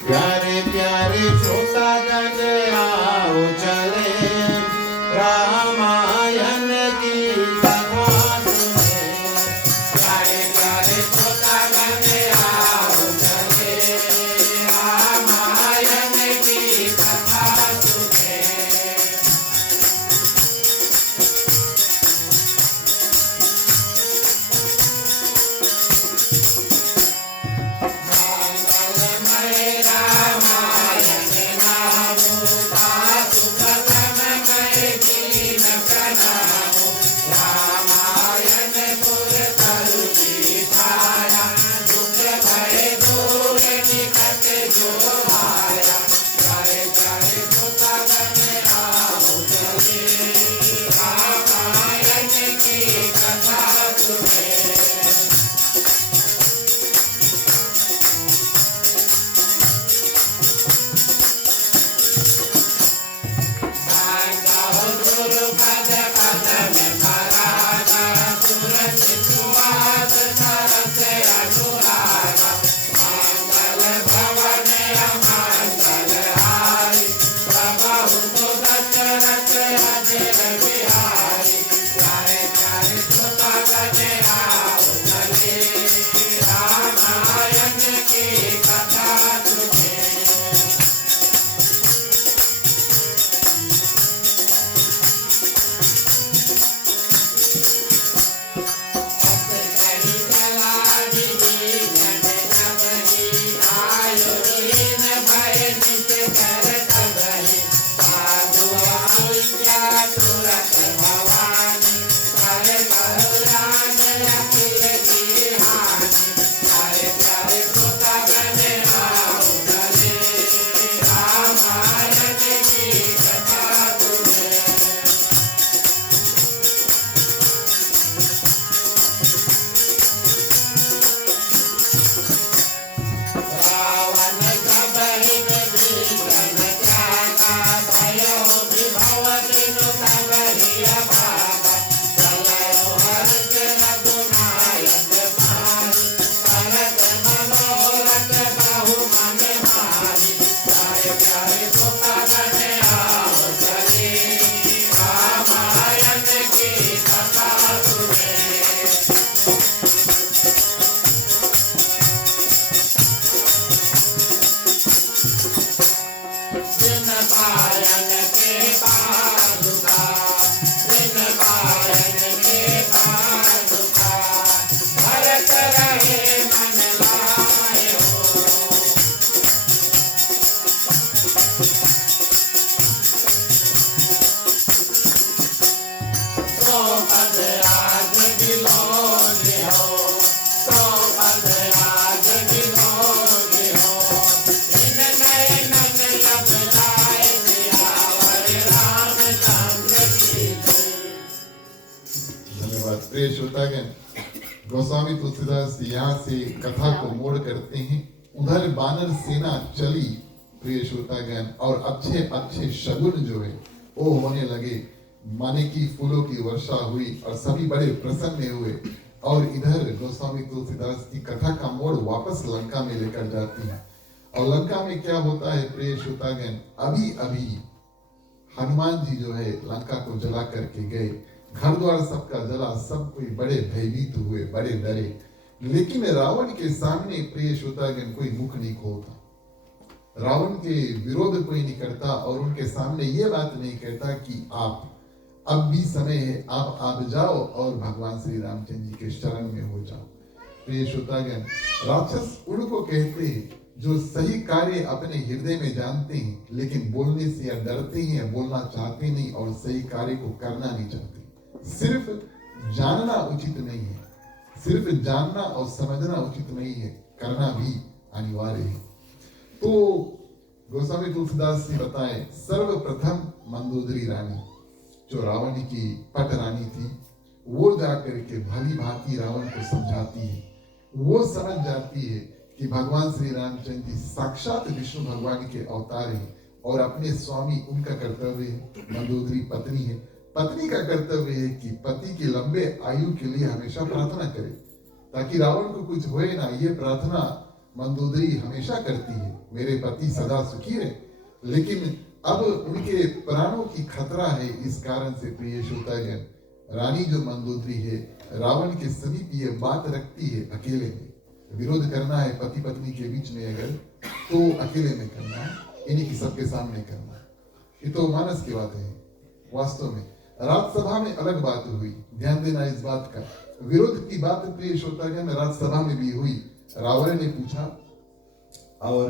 प्यारे प्यारे श्रोतागण आओ चले रामायण की कथा सुने। प्यारे प्यारे श्रोतागण आओ चले रामायण की कथा सुने। मंगलमय रामायण नाम का सुख बिन पायन के पादुका बिन पायन के पादुका भरत रहे मन लाए हो द्रौपद आज बिलोली हो द्रौपद आज बिलोली हो इन नयनन लब जाए सियावर रामचंद्र की जय। धन्यवाद। प्रिय श्रोतागण, गोस्वामी तुलसीदास यहाँ से कथा को मोड़ करते हैं। उधर बानर सेना चली प्रिय श्रोतागण, और अच्छे अच्छे शगुन जो है वो होने लगे, माने की फूलों की वर्षा हुई और सभी बड़े प्रसन्न हुए। और इधर गोस्वामी तुलसीदास की कथा का मोड़ वापस लंका में लेकर जाती है। और लंका में क्या होता है प्रिय श्रोतागण, अभी अभी हनुमान जी जो है लंका को जला करके गए, घर द्वार सबका जला, सब कोई बड़े भयभीत हुए, बड़े डरे। लेकिन रावण के सामने प्रिय श्रोतागण कोई मुख नहीं खोलता, रावण के विरोध कोई नहीं करता और उनके सामने ये बात नहीं कहता कि आप अब भी समय है, आप जाओ और भगवान श्री रामचंद्र जी के शरण में हो जाओ। प्रिय श्रोतागण, राक्षस उनको कहते हैं जो सही कार्य अपने हृदय में जानते हैं लेकिन बोलने से या डरते हैं या बोलना चाहते नहीं और सही कार्य को करना नहीं चाहते। सिर्फ जानना उचित नहीं है, सिर्फ जानना और समझना उचित नहीं है, करना भी अनिवार्य है। तो गोस्वामी तुलसीदास ने बताए, सर्वप्रथम मंदोदरी रानी जो रावण की पट रानी थी, वो जाकर के भली भांति रावण को समझाती है। वो समझ जाती है कि भगवान श्री रामचंद्र जी साक्षात विष्णु भगवान के अवतार हैं और अपने स्वामी उनका कर्तव्य है, मंदोदरी पत्नी है, पत्नी का कर्तव्य है कि पति की लंबे आयु के लिए हमेशा प्रार्थना करे ताकि रावण को कुछ होए ना। ये प्रार्थना मंदोदरी हमेशा करती है, मेरे पति सदा सुखी रहे। लेकिन अब उनके प्राणों की खतरा है, इस कारण से प्रिय श्रोतागण, रानी जो मंदोदरी है रावण के समीप ये बात रखती है, अकेले में विरोध करना है पति पत्नी के बीच में अगर, तो अकेले में करना है, इन्हीं की सबके सामने करना है। ये तो मानस की बात है। वास्तव में राज्यसभा में अलग बात हुई, ध्यान देना इस बात का। विरोध की बात प्रिय श्रोतागण राज्यसभा में भी हुई। रावण ने पूछा और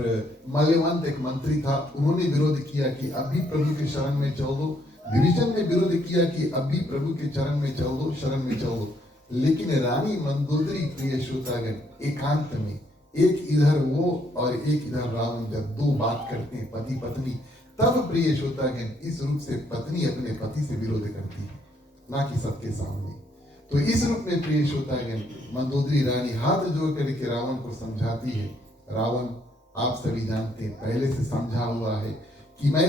माल्यवंत एक मंत्री था, उन्होंने विरोध किया कि अभी प्रभु के शरण में चल दो। विभीषण ने विरोध किया कि अभी प्रभु के चरण में चल दो, शरण में चल दो। लेकिन रानी मंदोदरी प्रिय श्रोतागण एकांत में, एक इधर वो और एक इधर रावण, जब दो बात करते हैं पति पत्नी, तब प्रिय श्रोतागण इस रूप से पत्नी अपने पति से विरोध करती है, ना कि सबके सामने। तो इस रूप में प्रिय श्रोतागण मंदोदरी रानी हाथ जोड़ करके रावण को समझाती है, रावण आप सभी जानते हैं, पहले से समझा हुआ है कि मैं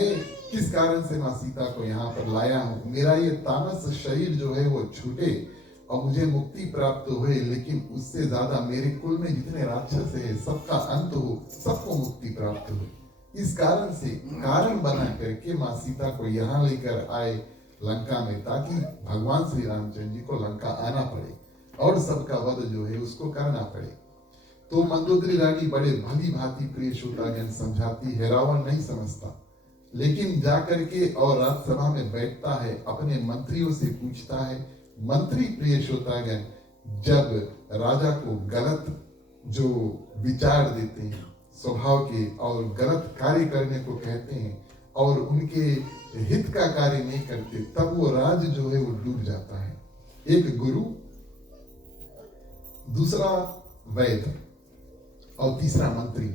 किस कारण से मां सीता को यहाँ पर लाया हूँ। मेरा ये तामस शरीर जो है वो छूटे और मुझे मुक्ति प्राप्त हुए, लेकिन उससे ज्यादा मेरे कुल में जितने राक्षस है सबका अंत हो, सबको मुक्ति प्राप्त हो। इस कारण से कारण बना करके मां सीता को यहाँ लेकर आए लंका में, ताकि भगवान श्री रामचंद्र जी को लंका आना पड़े और सबका वध जो है उसको करना पड़े। तो मंदोदरी रानी बड़े भली भांति प्रिय श्रोतागण समझाती है, रावण नहीं समझता, लेकिन जाकर के और राज्यसभा में बैठता है, अपने मंत्रियों से पूछता है। मंत्री प्रिय श्रोतागण जब राजा को गलत जो विचार देते हैं स्वभाव के और गलत कार्य करने को कहते हैं और उनके हित का कार्य नहीं करते, तब वो राज जो है वो डूब जाता है। एक गुरु, दूसरा वैद्य और तीसरा मंत्री,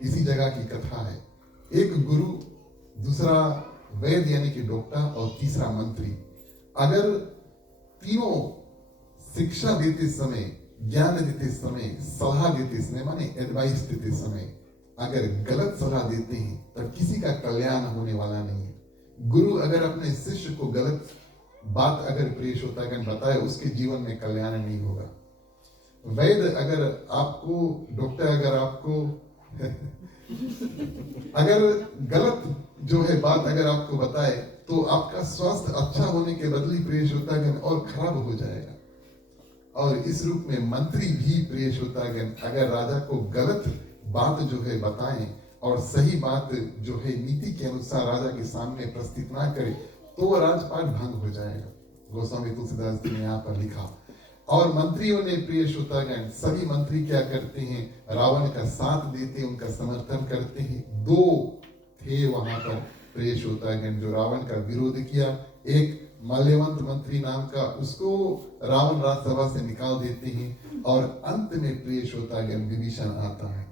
इसी जगह की कथा है। एक गुरु, दूसरा वैद्य यानी कि डॉक्टर और तीसरा मंत्री। अगर तीनों शिक्षा देते समय, ज्ञान देते समय, सलाह देते समय, माने एडवाइस देते समय अगर गलत सलाह देते हैं तब किसी का कल्याण होने वाला नहीं है। गुरु अगर अपने शिष्य को गलत बात अगर प्रिय श्रोतागण बताए, उसके जीवन में कल्याण नहीं होगा। वैद्य अगर आपको, डॉक्टर अगर आपको अगर गलत जो है बात अगर आपको बताए तो आपका स्वास्थ्य अच्छा होने के बदले प्रिय श्रोतागण और खराब हो जाएगा। और इस रूप में मंत्री भी प्रिय श्रोतागण अगर राजा को गलत बात जो है बताएं और सही बात जो है नीति के अनुसार राजा के सामने प्रस्तुत ना करे तो वो राजपाट भंग हो जाएगा। गोस्वामी तुलसीदास जी ने यहाँ पर लिखा। और मंत्रियों ने, प्रिय श्रोतागण, सभी मंत्री क्या करते हैं, रावण का साथ देते हैं, उनका समर्थन करते हैं। दो थे वहां पर प्रिय श्रोतागण जो रावण का विरोध किया। एक माल्यवंत मंत्री नाम का, उसको रावण राज्यसभा से निकाल देते हैं। और अंत में प्रिय श्रोतागण विभीषण आता है।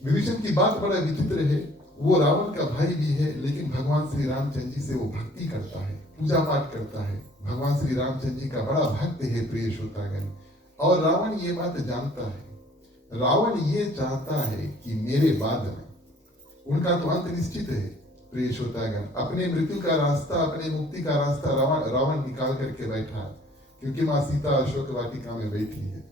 विभीषण की बात बड़ा विचित्र है। वो रावण का भाई भी है, लेकिन भगवान श्री रामचंद्र जी से वो भक्ति करता है, पूजा पाठ करता है। भगवान श्री रामचंद्र जी का बड़ा भक्त है प्रिय श्रोतागण। और रावण ये बात जानता है। रावण ये चाहता है कि मेरे बाद में, उनका तो अंत निश्चित है प्रिय श्रोतागण। अपने मृत्यु का रास्ता, अपने मुक्ति का रास्ता रावण निकाल करके बैठा है, क्योंकि माँ सीता अशोक वाटिका में बैठी है।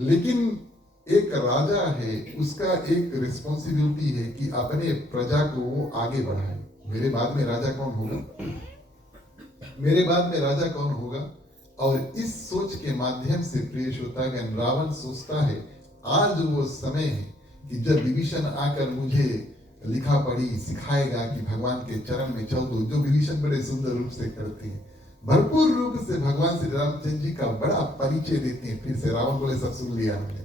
लेकिन एक राजा है, उसका एक रिस्पॉन्सिबिलिटी है कि अपने प्रजा को वो आगे बढ़ाए। मेरे बाद में राजा कौन होगा, मेरे बाद में राजा कौन होगा। और इस सोच के माध्यम से प्रिय श्रोतागण रावण सोचता है आज वो समय है कि जब विभीषण आकर मुझे लिखा पढ़ी सिखाएगा कि भगवान के चरण में चल दो, जो विभीषण बड़े सुंदर रूप से करते हैं, भरपूर रूप से भगवान श्री रामचंद्र जी का बड़ा परिचय देते हैं। फिर से रावण बोले सब सुन लिया हमने,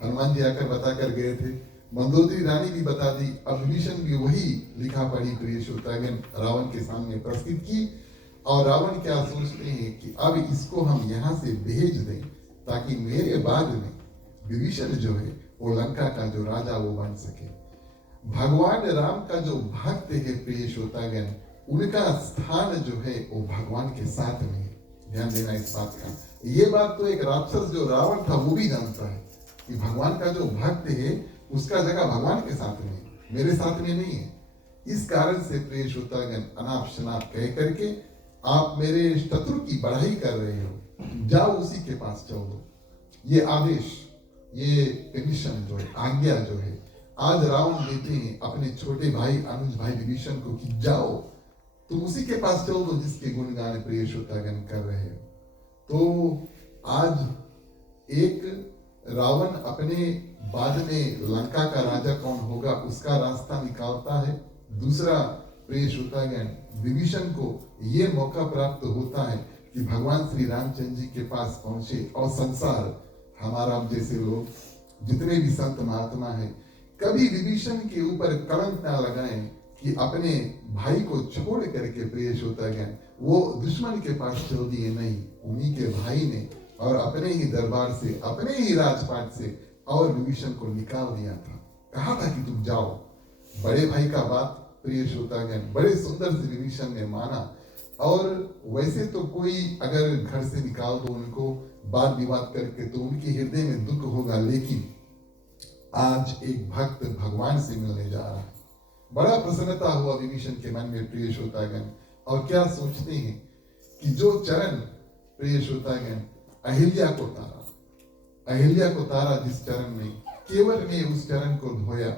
हनुमान जी आकर बताकर गए थे, मंदोदरी रानी भी बता दी। अब विभीषण भी वही लिखा पढ़ी प्रिय श्रोतागण रावण के सामने प्रस्तुत की। और रावण क्या सोचते हैं कि अब इसको हम यहाँ से भेज दें ताकि मेरे बाद में विभीषण जो है वो लंका का जो राजा वो बन सके। भगवान राम का जो भक्त है प्रिय श्रोतागण, उनका स्थान जो है वो भगवान के साथ में है। ध्यान देना इस बात का। ये बात तो एक राक्षस जो रावण था वो भी जानता है कि भगवान का जो भक्त है उसका जगह भगवान के साथ में, मेरे साथ में नहीं है। इस कारण से प्रिय श्रोतागण अनाप शनाप कह करके आप मेरे शत्रु की बढ़ाई कर रहे हो, जाओ उसी के पास चलो। ये आदेश, ये परमिशन जो है, आज्ञा जो है आज रावण देते हैं अपने छोटे भाई अनुज भाई विभीषण को कि जाओ तुम उसी के पास चलो दो जिसके गुणगान प्रिय श्रोतागण कर रहे हो। तो आज एक रावण अपने बाद में लंका का राजा कौन होगा उसका रास्ता निकालता है। दूसरा प्रिय श्रोतागण विभीषण को ये मौका प्राप्त होता है कि भगवान श्री रामचंद्र जी के पास पहुंचे। और संसार, हमारा जैसे लोग जितने भी संत महात्मा हैं, कभी विभीषण के ऊपर कलंक ना लगाएं कि अपने भाई को छोड़ करके प्रिय श्रोतागण वो दुश्मन के पास चल दिए। नहीं, उन्हीं के भाई ने और अपने ही दरबार से, अपने ही राजपाट से और विभीषण को निकाल दिया था। कहा था कि तुम जाओ। बड़े भाई का बात प्रिय श्रोतागण बड़े सुंदर से विभीषण ने माना। और वैसे तो कोई अगर घर से निकाल दो उनको वाद विवाद करके तो उनके हृदय में दुख होगा, लेकिन आज एक भक्त भगवान से मिलने जा रहा है। बड़ा प्रसन्नता हुआ विभीषण के मन में प्रिय श्रोतागण। और क्या सोचते हैं कि जो चरण प्रिय श्रोतागण अहिल्या को तारा जिस चरण में, केवल ने उस चरण को धोया।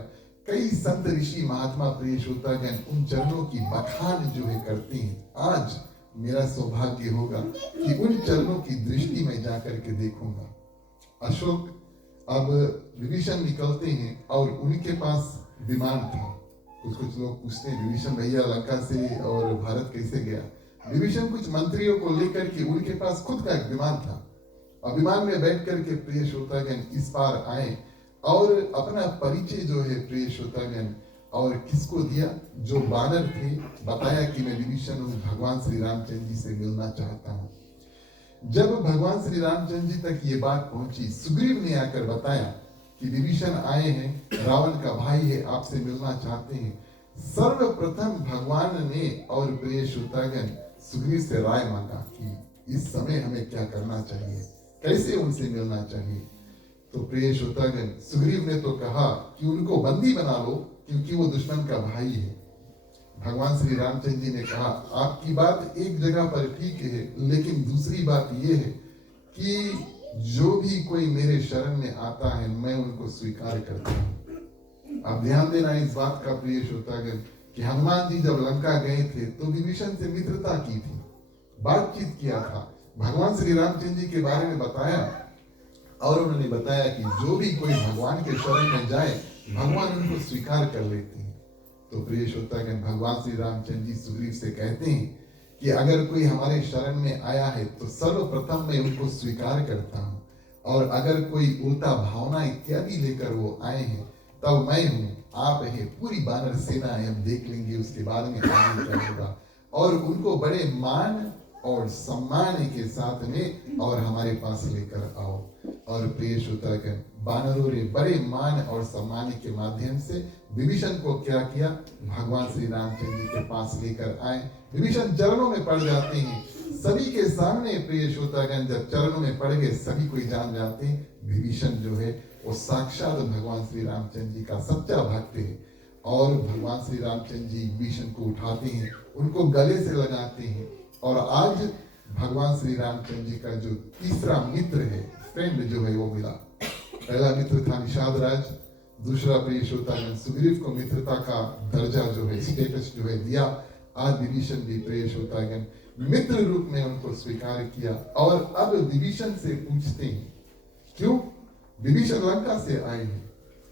कई संत ऋषि महात्मा प्रिय श्रोतागण उन चरणों की बखान जो है करते हैं। आज मेरा सौभाग्य होगा कि उन चरणों की दृष्टि में जाकर के देखूंगा। अशोक, अब विभीषण निकलते हैं और उनके पास विमान था। कुछ लोग पूछते हैं विभीषण भैया लंका से और भारत कैसे गया। विभीषण कुछ मंत्रियों को लेकर के उनके पास खुद का एक विमान था। और विमान में बैठ करके प्रिय श्रोतागण इस पार आए और अपना परिचय जो है प्रिय श्रोतागण और किसको दिया, जो बानर थे, बताया कि मैं विभीषण हूँ, भगवान श्री रामचंद्र जी से मिलना चाहता हूँ। जब भगवान श्री रामचंद्र जी तक ये बात पहुंची, सुग्रीव ने आकर बताया कि विभीषण आए हैं, रावण का भाई है, आपसे मिलना चाहते हैं। सर्वप्रथम भगवान ने और प्रिय श्रोतागण सुग्रीव से राय मांगा कि इस समय हमें क्या करना चाहिए, कैसे उनसे मिलना चाहिए। तो प्रिय श्रोतागण सुग्रीव ने तो कहा कि उनको बंदी बना लो क्योंकि वो दुश्मन का भाई है। भगवान श्री रामचंद्र जी ने कहा आपकी बात एक जगह पर ठीक है, लेकिन दूसरी बात ये है कि जो भी कोई मेरे शरण में आता है मैं उनको स्वीकार करता हूँ। अब ध्यान देना इस बात का प्रिय श्रोतागण कि हनुमान जी जब लंका गए थे तो विभीषण से मित्रता की थी, बातचीत किया था, भगवान श्री रामचंद्र जी के बारे में बताया और उन्होंने बताया कि जो भी कोई भगवान के शरण में जाए भगवान उनको स्वीकार कर लेते हैं। तो प्रिय श्रोतागण, भगवान श्री रामचंद्र जी सुग्रीव से कहते हैं कि अगर कोई हमारे शरण में आया है तो सर्वप्रथम मैं उनको स्वीकार करता हूँ, और अगर कोई उल्टा भावना इत्यादि लेकर वो आए हैं तब मैं हूँ, आप हैं, पूरी वानर सेना है, हम देख लेंगे उसके बाद में आगे क्या होगा। और उनको बड़े मान और सम्मान के साथ में और हमारे पास लेकर आओ। और प्रिय श्रोतागण, वानरों ने बड़े मान और सम्मान के माध्यम से विभीषण को क्या किया, भगवान श्री रामचंद्र जी के पास लेकर आए। विभीषण चरणों में पड़ जाते हैं सभी के सामने। प्रिय श्रोतागण, जब चरणों में पड़ गए सभी कोई जान जाते हैं विभीषण जो है वो साक्षात भगवान श्री रामचंद्र जी का सच्चा भक्त है। और भगवान श्री रामचंद्र जी विभीषण को उठाते हैं, उनको गले से लगाते हैं। और आज भगवान श्री रामचंद्र जी का जो तीसरा मित्र है, फ्रेंड जो है वो मिला। पहला मित्र था निषाद राज, दूसरा प्रिय श्रोतागण सुग्रीव को मित्रता का दर्जा जो है, स्टेटस जो है दिया। आज विभीषण भी प्रिय श्रोतागण मित्र रूप में उनको स्वीकार किया। और अब विभीषण से पूछते हैं, क्यों विभीषण लंका से आए हैं।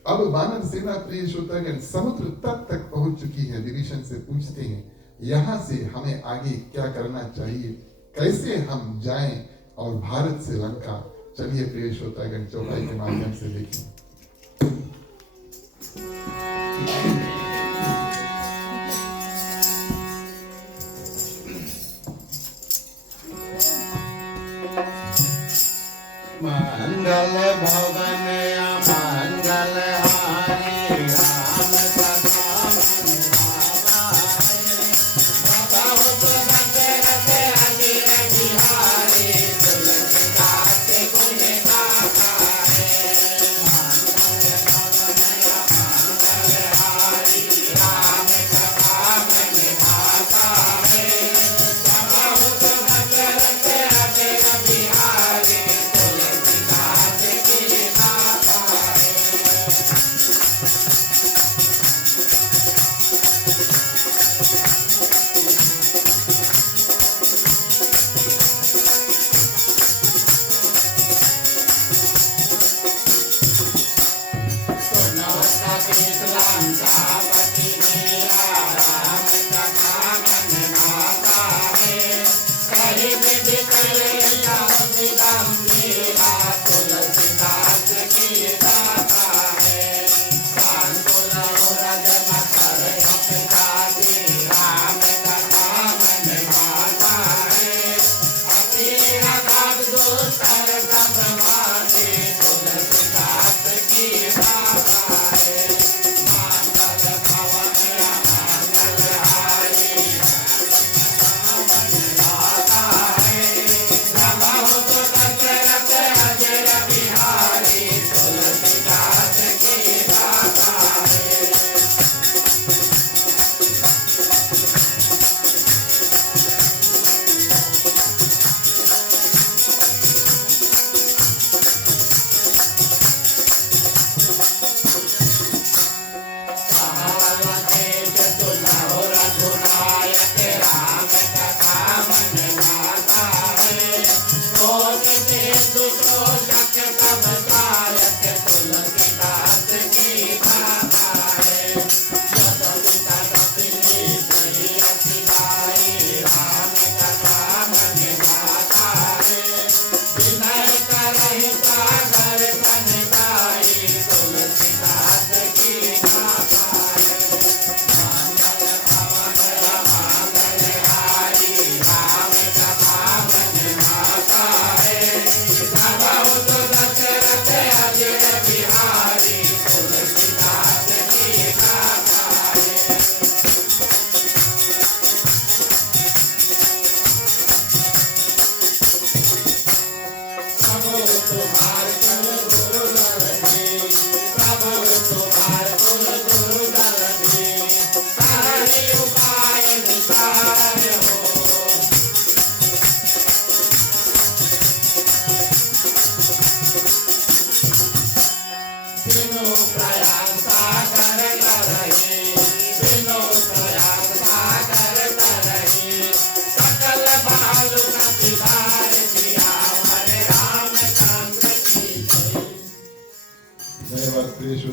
अब वानर सेना प्रिय श्रोतागण समुद्र तट तक पहुंच चुकी है। विभीषण से पूछते हैं, यहाँ से हमें आगे क्या करना चाहिए, कैसे हम जाएं और भारत से लंका। चलिए प्रिय श्रोतागण चौपाई के माध्यम से देखें। मंगल भवन मंगल हारी राम सदा मन भावाए। बहुत दशरथ अजीर बिहारी तुलसीदास गुण गाए। मंगल भवन मंगल हारी राम सदा मन भावाए। बहुत दशरथ अजीर बिहारी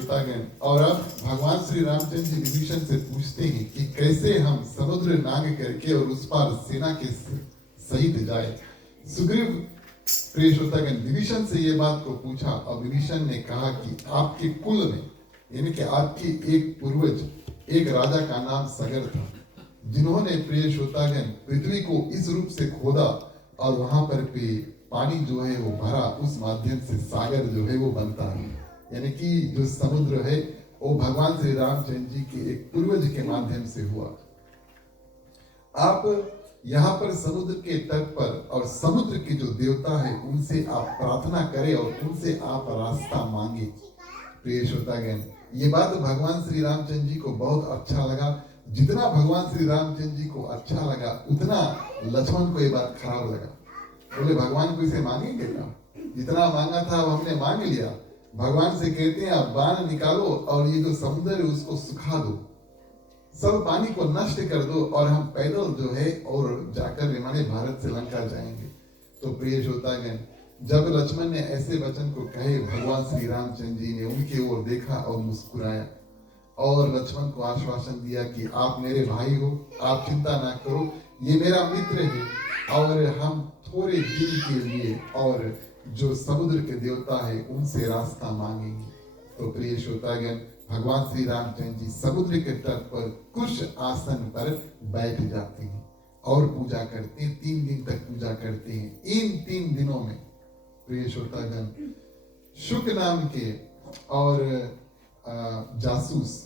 श्रोतागण, और अब भगवान श्री रामचंद्र जी विभीषण से पूछते हैं कि कैसे हम समुद्र नांग करके और उस पार सेना के सहित जाए। सुग्रीव प्रिय श्रोतागण विभीषण से ये बात को पूछा और विभीषण ने कहा कि आपके कुल में, यानी कि आपके एक पूर्वज, एक राजा का नाम सगर था, जिन्होंने प्रिय श्रोतागण पृथ्वी को इस रूप से खोदा और वहां पर भी पानी जो है वो भरा, उस माध्यम से सागर जो है वो बनता है। यानी कि जो समुद्र है वो भगवान श्री रामचंद्र जी के एक पूर्वज के माध्यम से हुआ। आप यहाँ पर समुद्र के तट पर और समुद्र के जो देवता है उनसे आप प्रार्थना करें और उनसे आप रास्ता मांगे। प्रिय श्रोतागण, ये बात भगवान श्री रामचंद्र जी को बहुत अच्छा लगा। जितना भगवान श्री रामचंद्र जी को अच्छा लगा उतना लक्ष्मण को ये बात खराब लगा। बोले भगवान को इसे मांगेंगे क्या? जितना मांगा था वो हमने मांग लिया। भगवान से कहते हैं आप बाण निकालो और ये जो समुद्र है उसको सुखा दो, सब पानी को नष्ट कर दो और हम पैदल जो है और जाकर विमाने भारत से लंका जाएंगे। तो प्रिय श्रोतागण, जब लक्ष्मण ने ऐसे वचन को कहे, भगवान श्री रामचंद्र जी ने उनके ओर देखा और मुस्कुराया और लक्ष्मण को आश्वासन दिया कि आप मेरे भाई हो, आप चिंता ना करो, ये मेरा मित्र है और हम थोड़े दिन के लिए और जो समुद्र के देवता है उनसे रास्ता मांगेंगे। तो प्रिय श्रोतागण, भगवान श्री रामचंद्र जी समुद्र के तट पर कुश आसन पर बैठ जाते हैं और पूजा करते हैं। 3 दिन तक पूजा करते हैं। इन 3 दिनों में प्रिय श्रोतागण, शुक नाम के और जासूस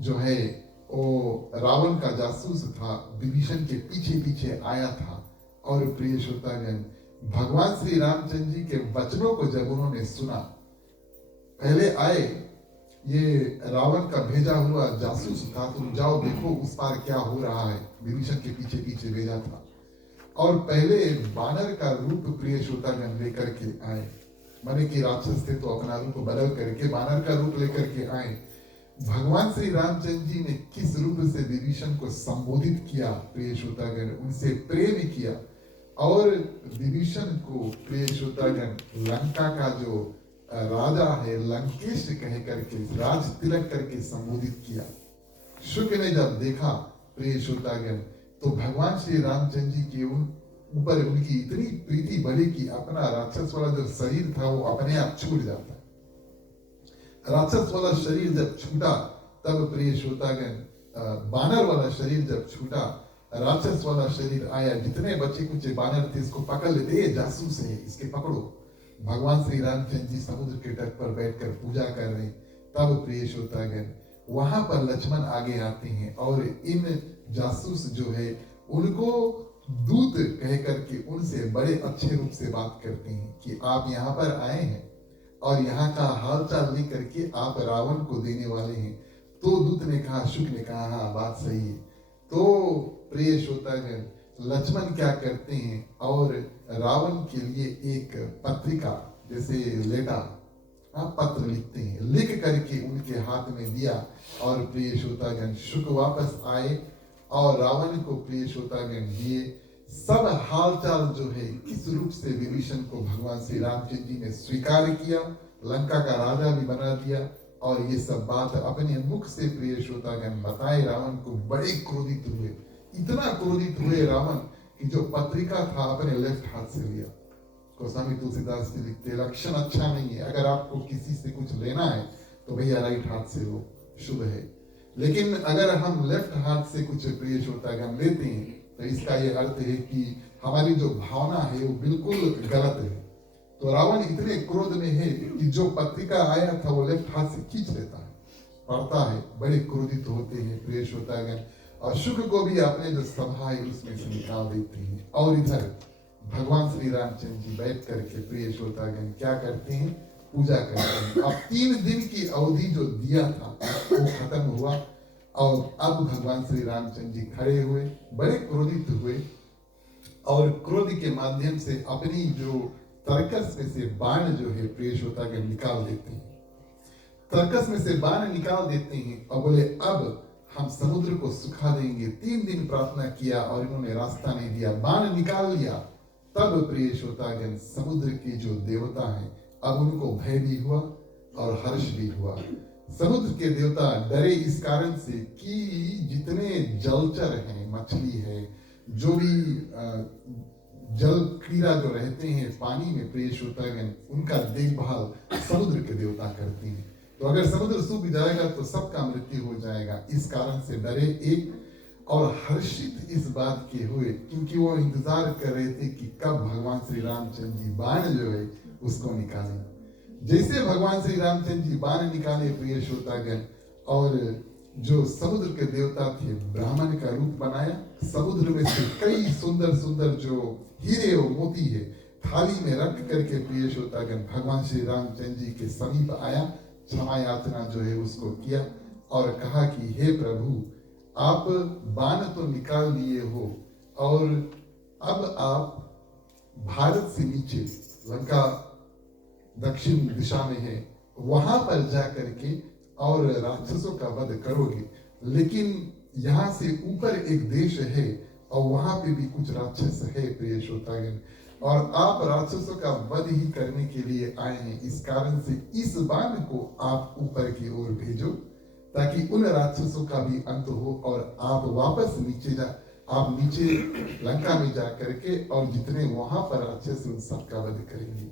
जो है वो रावण का जासूस था, विभीषण के पीछे पीछे आया था। और प्रिय श्रोतागण, भगवान श्री रामचंद्र जी के वचनों को जब उन्होंने सुना, पहले आए ये रावण का भेजा हुआ जासूस था, तुम जाओ देखो उस पार क्या हो रहा है, विभीषण के पीछे पीछे भेजा था। और पहले बानर का रूप प्रिय श्रोतागण लेकर के आए, माने कि राक्षस थे तो अपना रूप बदल करके बानर का रूप लेकर के आए। भगवान श्री रामचंद्र जी ने किस रूप से विभीषण को संबोधित किया प्रिय श्रोतागण, उनसे प्रेम किया और विभीषण को प्रिय श्रोतागण लंका का जो राजा है लंकेश कह करके राज तिलक करके संबोधित किया। शुक ने जब देखा प्रिय श्रोतागण, तो भगवान श्री रामचंद्र जी के ऊपर उनकी इतनी प्रीति बढ़ी कि अपना राक्षस वाला जो शरीर था वो अपने आप छूट जाता है। राक्षस वाला शरीर जब छूटा तब प्रिय श्रोतागण बानर वाला शरीर जब छूटा, राक्षस वाला शरीर आया। जितने बच्चे कुछ बानर थे इसको पकड़ लेते, ये जासूस है इसके पकड़ो। भगवान श्री रामचंद्र जी समुद्र के तट पर बैठकर पूजा कर रहे। तब प्रिय श्रोतागण वहां पर लक्ष्मण आगे आते हैं और इन जासूस जो है उनको दूत कह करके उनसे बड़े अच्छे रूप से बात करते हैं कि आप यहाँ पर आए हैं और यहाँ का हालचाल लेकर के आप रावण को देने वाले हैं। तो दूत ने कहा, शुक ने कहा हाँ बात सही है। तो प्रिय श्रोतागण लक्ष्मण क्या करते हैं और रावण के लिए एक पत्रिका जैसे लेटर पत्र लिखते हैं, लिख करके उनके हाथ में दिया। और प्रिय श्रोतागण शुक वापस आए और रावण को प्रिय श्रोतागण दिए। सब हालचाल जो है किस रूप से विभीषण को भगवान श्री रामचंद्र जी ने स्वीकार किया, लंका का राजा भी बना दिया और ये सब बात अपने मुख से प्रिय श्रोतागण बताए। रावण को बड़े क्रोधित हुए, इतना क्रोधित हुए रावण कि जो पत्रिका था अपने लेफ्ट हाथ से लिया। गोस्वामी तुलसीदास जी लिखते लक्षण अच्छा नहीं है, अगर आपको किसी से कुछ लेना है तो भैया राइट हाथ से लो, शुभ है। लेकिन अगर हम लेफ्ट हाथ से कुछ प्रिय श्रोतागण लेते हैं तो इसका ये अर्थ है कि हमारी जो भावना है वो बिल्कुल गलत है। तो रावण इतने क्रोध में है कि जो पत्रिका आया था वो लेफ्ट हाथ से खींच लेता है, पढ़ता है, बड़े क्रोधित होते हैं प्रिय श्रोतागण और शुक को भी अपने जो सभा है उसमें से निकाल देते हैं। और इधर भगवान श्री रामचंद्र जी बैठ करके प्रिय श्रोतागण क्या करते हैं, पूजा करते हैं। अब 3 दिन की अवधि जो दिया था वो खत्म हुआ और अब भगवान श्री रामचंद्र जी खड़े हुए, बड़े क्रोधित हुए और क्रोध के माध्यम से अपनी जो तर्कस में से बाण जो है प्रिय श्रोतागण निकाल देते हैं। तर्कस में से बाण निकाल देते हैं और बोले अब हम समुद्र को सुखा देंगे। 3 दिन प्रार्थना किया और इन्होंने रास्ता नहीं दिया, बाण निकाल लिया। तब प्रिय श्रोतागण समुद्र के जो देवता हैं अब उनको भय भी हुआ और हर्ष भी हुआ। समुद्र के देवता डरे इस कारण से कि जितने जलचर हैं, मछली है, जो भी जल क्रीड़ा जो रहते हैं पानी में, प्रिय श्रोतागण, उनका देखभाल समुद्र के देवता करते हैं। तो अगर समुद्र सूख जाएगा तो सबका मृत्यु हो जाएगा। इस कारण से डरे एक और हर्षित इस बात के हुए, क्योंकि वो इंतजार कर रहे थे कि कब भगवान श्री रामचंद्र जी बाण जो है उसको निकालें। जैसे भगवान श्री रामचंद्र जी बाण निकाले, प्रिय श्रोतागण, और जो समुद्र के देवता थे ब्राह्मण का रूप बनाया, समुद्र में से कई सुंदर सुंदर जो हीरे और मोती है थाली में रख करके, प्रिय श्रोतागण, भगवान श्री रामचंद्र जी के समीप आया, क्षमा याचना जो है उसको किया और कहा कि हे प्रभु, आप बाण तो निकाल लिए हो और अब आप भारत से नीचे, लंका दक्षिण दिशा में है, वहां पर जा करके और राक्षसों का वध करोगे, लेकिन यहाँ से ऊपर एक देश है और वहां पे भी कुछ राक्षस है, प्रिय श्रोतागण, और आप राक्षसों का वध ही करने के लिए आए हैं। इस कारण से इस बाण को आप ऊपर की ओर भेजो ताकि उन राक्षसों का भी अंत हो और आप वापस आप नीचे लंका में जा करके और जितने वहां पर राक्षस उन सबका वध करेंगे।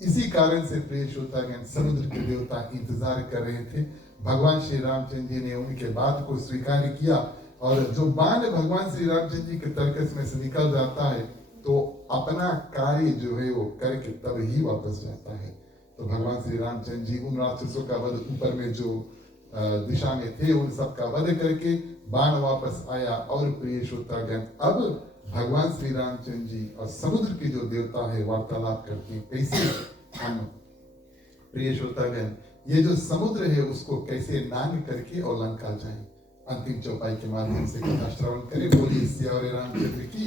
इसी कारण से प्रिय श्रोतागण, समुद्र के देवता इंतजार कर रहे थे। भगवान श्री रामचंद्र जी ने उनके बात को स्वीकार किया और जो बाण भगवान श्री रामचंद्र जी के तर्कस में से निकल जाता है तो अपना कार्य जो है वो करके तब ही वापस जाता है। तो भगवान श्री रामचंद्र जी उन राक्षसों का वध, ऊपर में जो दिशा में थे उन सब का वध करके बाण वापस आया। और प्रिय श्रोतागण, अब भगवान श्री रामचंद्र जी और समुद्र के जो देवता है वार्तालाप करते हैं, कैसे हम, प्रिय श्रोतागण, ये जो समुद्र है उसको कैसे नांग करके और लंका जाए। अंतिम चौपाई के माध्यम से कथा श्रवण करें। बोलिए सियावर रामचंद्र की।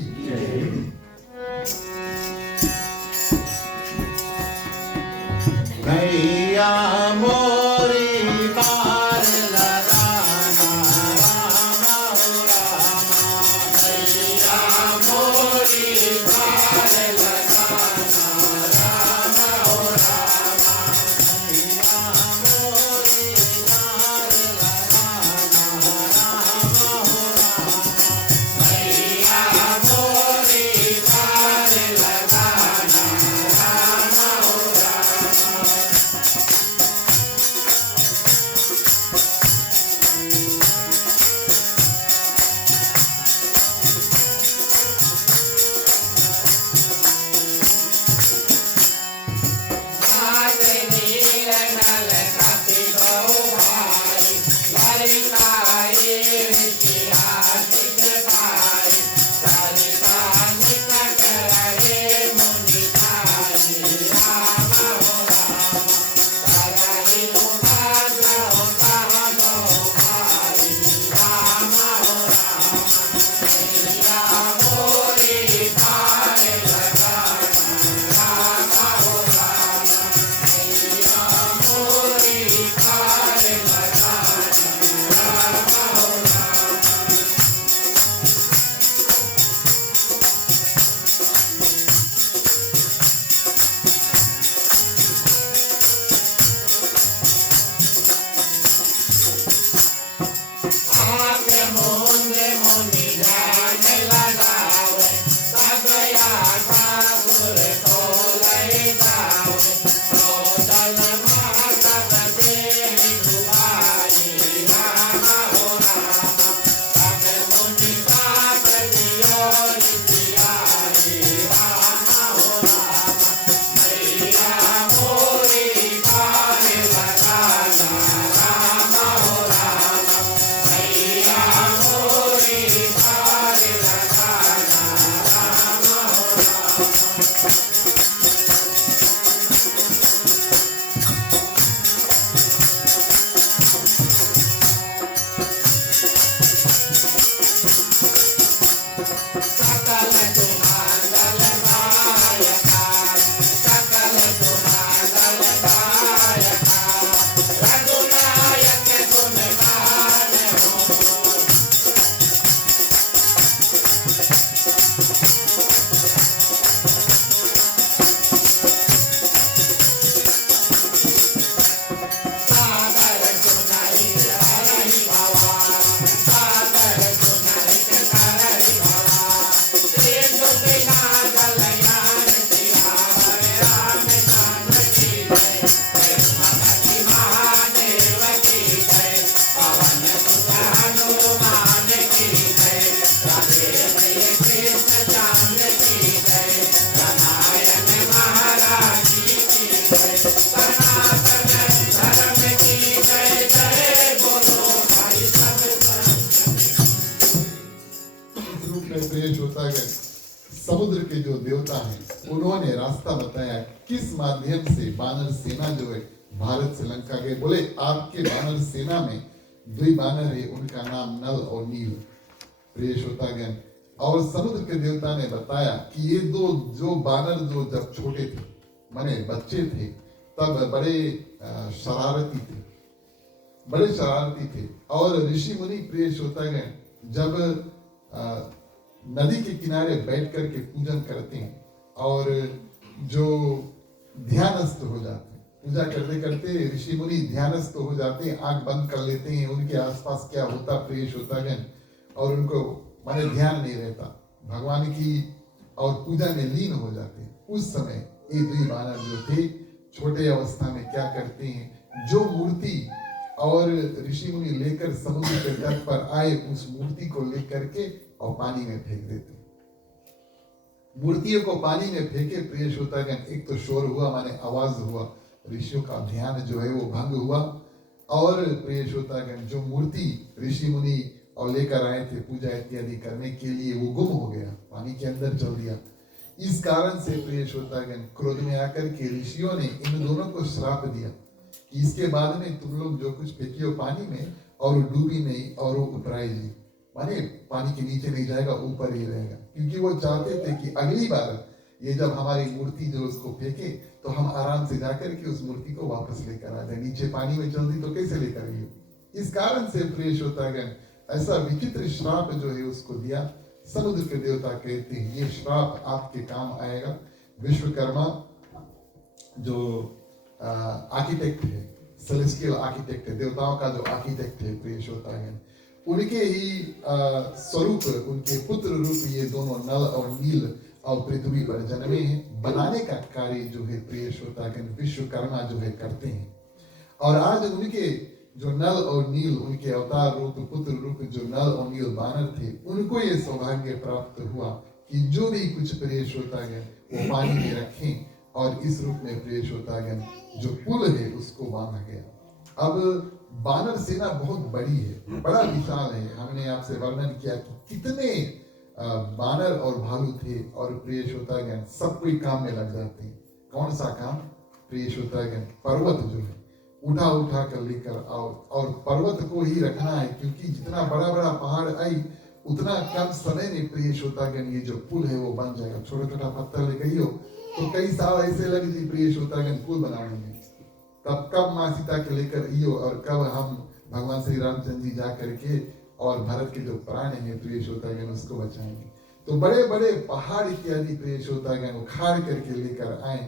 भैया मोरी पार लगाना रामा हो रामा, भैया मोरी पार लगाना रामा हो रामा, भैया मोरी पार लगाना रामा हो रामा, भैया मोरी पार लगाना रूप में प्रिय श्रोतागण समुद्र के जो देवता हैं उन्होंने रास्ता बताया किस माध्यम से वानर सेना जो है भारत से लंका गए। बोले आपके वानर सेना में 2 वानर है, उनका नाम नल और नील। प्रिय श्रोतागण, और समुद्र के देवता ने बताया कि ये 2 जो वानर जो जब छोटे थे माने बच्चे थे तब बड़े शरारती थे और ऋषि मुनि प्रिय श्रोतागण जब नदी के किनारे बैठ करके पूजन करते हैं और जो ध्यानस्थ हो जाते हैं, पूजा करते करते ऋषि मुनि ध्यानस्थ हो जाते हैं, आंख बंद कर लेते हैं, उनके आसपास क्या होता प्रिय श्रोतागण और उनको माने ध्यान नहीं रहता, भगवान की और पूजा में लीन हो जाते हैं। उस समय ये 2 वानर जो थे छोटे अवस्था में क्या करते हैं, जो मूर्ति और ऋषि मुनि लेकर समुद्र के तट पर आए उस मूर्ति को लेकर के और पानी में फेंक देते। मूर्तियों को पानी में फेंके प्रिय श्रोतागण, एक तो शोर हुआ माने आवाज हुआ, ऋषियों का ध्यान जो है वो भंग हुआ और प्रिय श्रोतागण जो मूर्ति ऋषि मुनि और लेकर आए थे पूजा इत्यादि करने के लिए वो गुम हो गया, पानी के अंदर चल दिया। इस कारण से प्रिय श्रोतागण क्रोध में आकर के ऋषियों ने इन दोनों को श्राप दिया कि इसके बाद में तुम लोग जो कुछ फेंकियो पानी में और वो डूबी नहीं और वो उपराएगी, माने पानी के नीचे नहीं जाएगा, ऊपर ही रहेगा। क्योंकि वो चाहते थे कि अगली बार ये जब हमारी मूर्ति जो उसको फेंके तो हम आराम से जाकर के उस मूर्ति को वापस लेकर आ जाए, नीचे पानी में चल दी तो कैसे लेकर आइए। इस कारण से प्रिय श्रोतागण ऐसा विचित्र श्राप जो है उसको दिया। समुद्र के देवता कहते हैं ये श्राप आपके काम आएगा। विश्वकर्मा जो आर्किटेक्ट है, सेलेस्टियल आर्किटेक्ट है, देवताओं का जो आर्किटेक्ट है प्रिय श्रोतागण, उनके ही स्वरूप उनके पुत्र रूप ये दोनों नल और नील और पृथ्वी पर जन्मे हैं। बनाने का कार्य जो है प्रिय श्रोतागण विश्वकर्मा जो है करते हैं और आज उनके जो नल और नील उनके अवतार रूप पुत्र रूप जो नल और नील वानर थे उनको ये सौभाग्य प्राप्त हुआ कि जो भी कुछ प्रिय श्रोतागण वो पानी में रखें और इस रूप में प्रिय श्रोतागण जो पुल है उसको बांधा गया। अब वानर सेना बहुत बड़ी है, बड़ा विशाल है। हमने आपसे वर्णन किया कि कितने वानर और भालू थे और प्रिय श्रोतागण सब कोई काम में लग जाते हैं। कौन सा काम प्रिय श्रोतागण? पर्वत जो है उठा कर लेकर आओ और पर्वत को ही रखना है, क्योंकि जितना बड़ा बड़ा पहाड़ आई उतना कम समय में प्रिय श्रोतागण ये जो पुल है वो बन जाएगा। छोटा छोटा पत्थर लेकर ही हो तो कई साल ऐसे लग जी प्रिय श्रोतागण पुल बनाने में। तब कब माँ सीता के लेकर इयो और कब हम भगवान श्री रामचंद्र जी जा करके और भारत के जो प्राण है प्रिय श्रोतागण उसको बचाएंगे। तो बड़े बड़े पहाड़ इत्यादि प्रिय श्रोतागण उखाड़ करके लेकर आए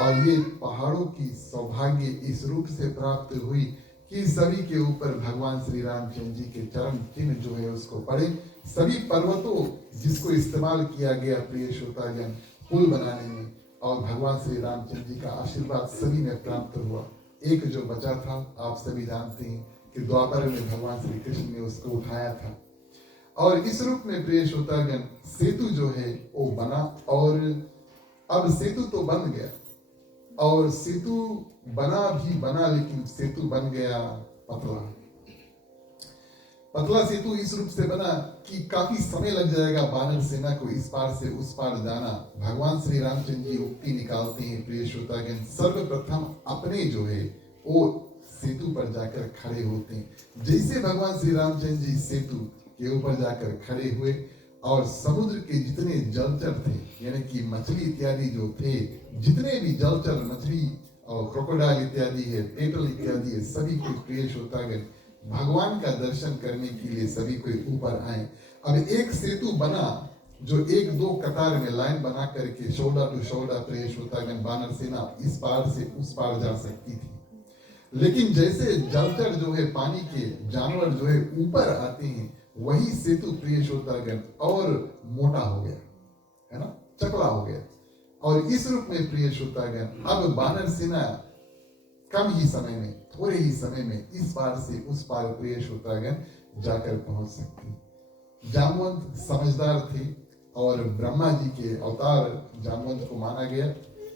और ये पहाड़ों की सौभाग्य इस रूप से प्राप्त हुई कि सभी के ऊपर भगवान श्री रामचंद्र जी के चरण चिन्ह जो है उसको पड़े। सभी पर्वतों जिसको इस्तेमाल किया गया प्रिय श्रोतागण पुल बनाने में और भगवान श्री रामचंद्र जी का आशीर्वाद सभी में प्राप्त हुआ। एक जो बचा था आप सभी जानते हैं कि द्वापर में भगवान श्री कृष्ण ने उसको उठाया था और इस रूप में प्रिय श्रोतागण सेतु जो है वो बना और अब सेतु तो बन गया और सेतु बना लेकिन सेतु बन गया पतला सेतु इस रूप से बना कि काफी समय लग जाएगा वानर सेना को इस पार से उस पार जाना। भगवान श्री रामचंद्र जी उक्ति निकालते हैं प्रिय श्रोतागण, सर्वप्रथम अपने जो है वो सेतु पर जाकर खड़े होते हैं। जैसे भगवान श्री रामचंद्र जी सेतु के ऊपर जाकर खड़े हुए और समुद्र के जितने जलचर थे यानी कि मछली इत्यादि जो थे, जितने भी जलचर मछली और क्रोकोडाइल इत्यादि है, टेटल इत्यादि है, सभी को प्रिय श्रोतागण भगवान का दर्शन करने के लिए सभी कोई ऊपर आए। अब एक सेतु बना जो 1-2 कतार में लाइन बना करके शोल्डर टू शोल्डर प्रिय श्रोतागण वानर सेना इस पार से उस पार जा सकती थी। लेकिन जैसे जलचर जो है पानी के जानवर जो है ऊपर आते हैं वही सेतु प्रिय श्रोतागण और मोटा हो गया है ना, चकला हो गया और इस रूप में प्रिय श्रोतागण अब वानर सेना कम ही समय में थोड़े ही समय में इस पार से उस पार प्रिय श्रोतागण जाकर पहुंच सकती। जामवंत समझदार थे और ब्रह्मा जी के अवतार जामवंत को माना गया।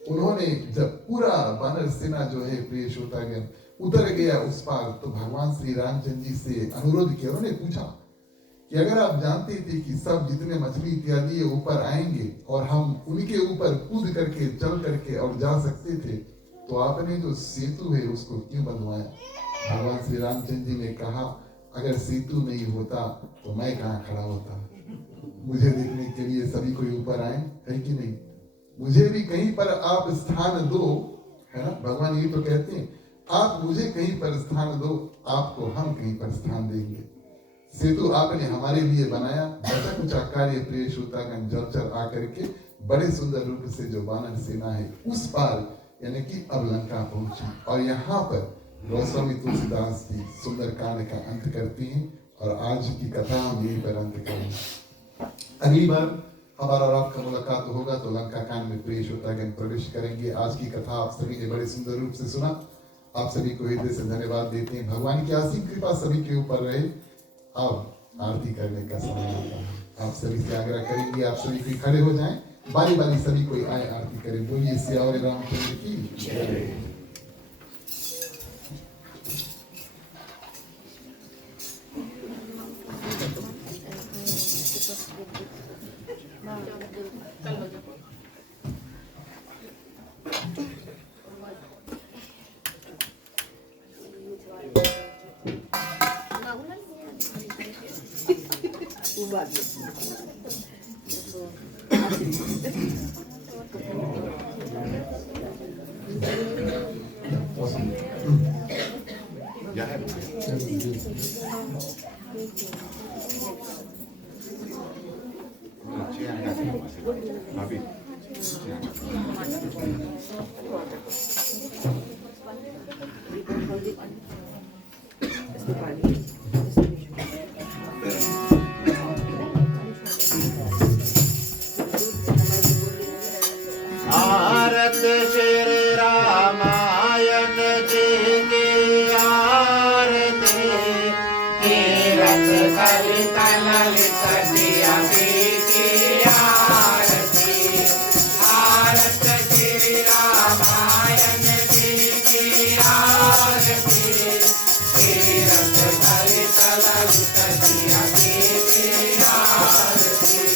उन्होंने जब पूरा वानर सेना जो है प्रिय श्रोतागण उतर गया उस पार तो भगवान श्री रामचंद्र जी से अनुरोध किया। उन्होंने पूछा कि अगर आप जानते थे कि सब जितने मछली इत्यादि ऊपर आएंगे और हम उनके ऊपर कूद करके चल करके और जा सकते थे, तो आपने जो सेतु है उसको क्यों बनवाया? भगवान श्री रामचंद्र जी ने कहा अगर सेतु नहीं होता तो मैं कहाँ खड़ा होता? मुझे देखने के लिए सभी कोई ऊपर आए, है कि नहीं? मुझे भी कहीं पर आप स्थान दो, है ना? भगवान ये तो कहते हैं आप मुझे कहीं पर स्थान दो, आपको हम कहीं पर स्थान देंगे। सेतु आपने हमारे लिए बनाया, बचा कुचा कार्य प्रेष होतागन जलचर आकर के बड़े सुंदर रूप से जो वानर सेना है उस पार यानी कि अब लंका पहुंची। और यहाँ पर गोस्वामी तुलसीदास जी सुंदर कांड का अंत करते हैं और आज की कथा हम यहीं पर अंत करेंगे। अगली बार हमारा और आपका मुलाकात होगा तो लंका कांड में प्रेष होतागन प्रवेश करेंगे। आज की कथा आप सभी ने बड़े सुंदर रूप से सुना, आप सभी को हृदय से धन्यवाद देते हैं। भगवान की असीम कृपा सभी के ऊपर रहे। अब आरती करने का समय आता है, आप सभी से आग्रह करेंगे आप सभी कोई खड़े हो जाएं, बारी बारी सभी कोई आए आरती करें। बोलिए सियावर रामचंद्र की जय। आरत श्री रामायण जी की आरती, तीरथ कलित ललित जिया की आरती। आरत श्री रामायण जी की आरती, तीरथ कलित ललित जिया की आरती।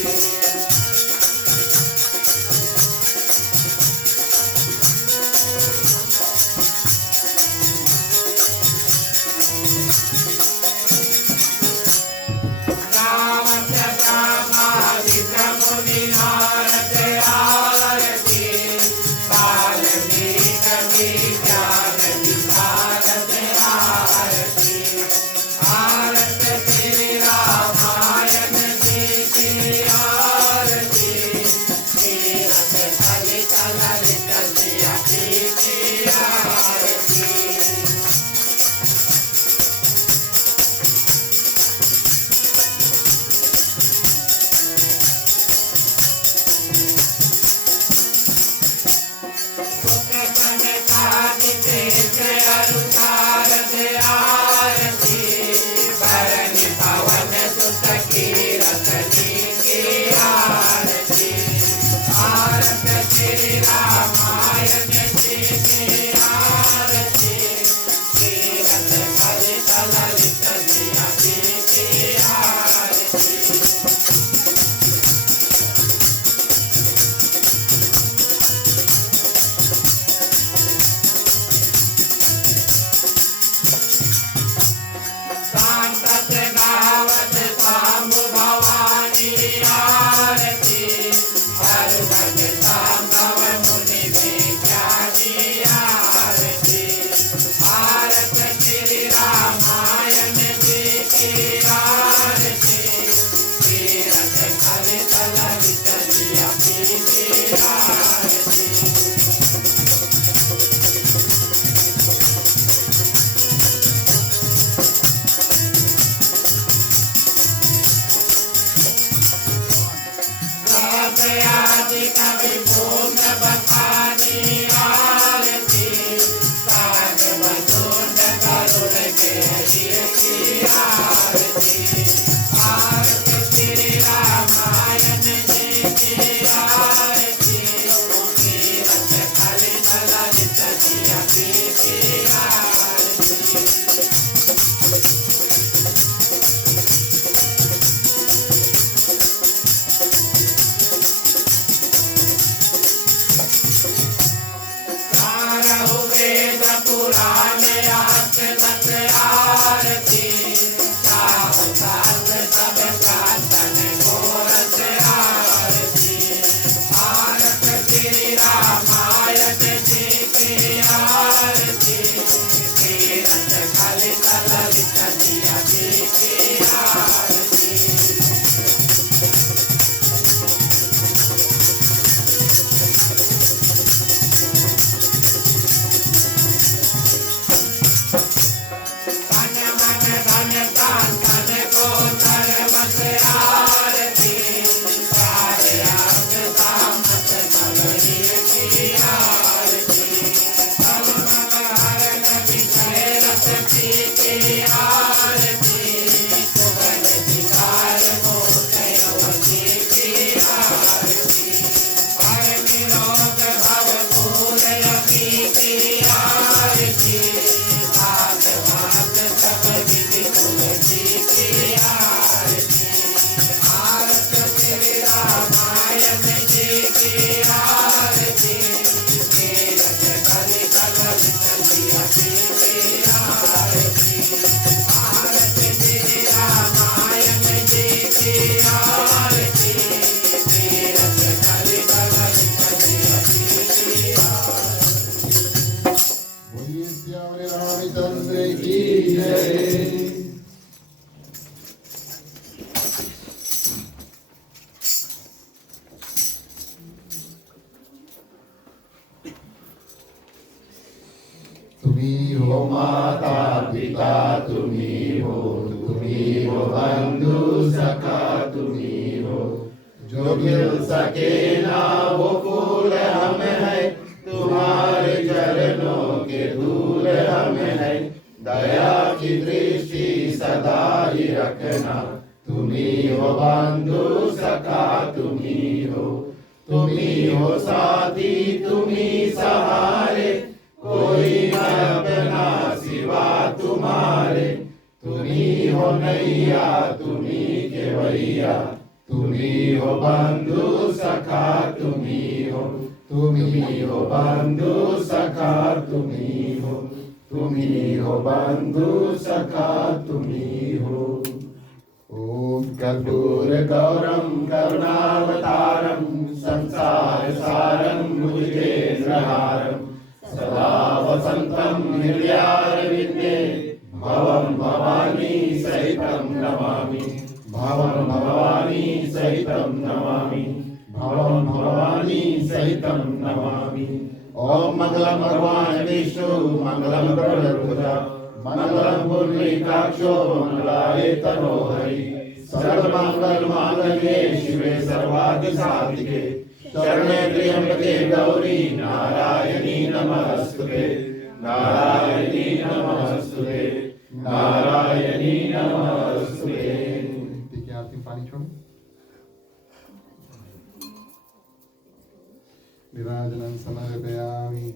माता पिता तुम्ही हो बंधु सखा तुम्ही हो। जो खिल सके ना वो फूल हम है, तुम्हारे चरणों के धूल हम है। दया की दृष्टि सदा ही रखना, तुम्ही हो बंधु सखा तुम्ही हो साथी तुम्ही सहारे। कोई न अपना सिवा तुम्हारे, तुम्ही हो नैया तुम्ही केवैया। तुम्ही हो बंधु सखा तुम्ही हो बंधु सखा तुम्ही हो बंधु सखा तुम्ही हो। ओम कर्पूर गौरम करुणावतारम संसार सारम भुजगेन्द्रहारम सदा वसंतम हृदयारविंदे भवं भवानी सहितं नमामि। भवं भवानी सहितं नमामि। भवं भवानी सहितं नमामि। ओम मंगलम भगवान विष्णु मंगलम गरुड़ध्वज मंगलम पुंडरीकाक्षो मंगलाय तनोहरि। सर्वमंगल मांगल्ये शिवे सर्वार्थ साधिके शरण्ये त्र्यंबके गौरी नारायणी नमस्तुते। नारायणी नमस्तुते। नारायणी नमस्तुते। ठीक है, आरती में पानी छोड़ो। निराजनं समर्पयामि।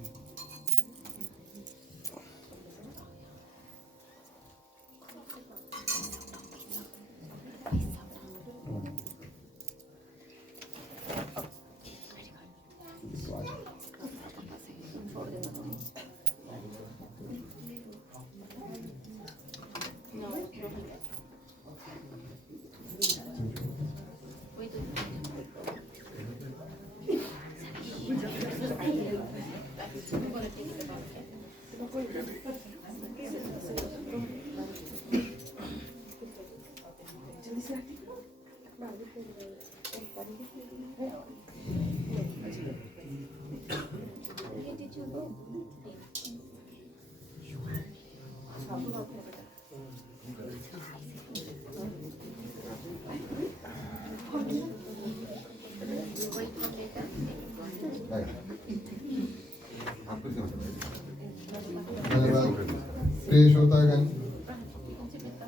प्रिय श्रोतागण,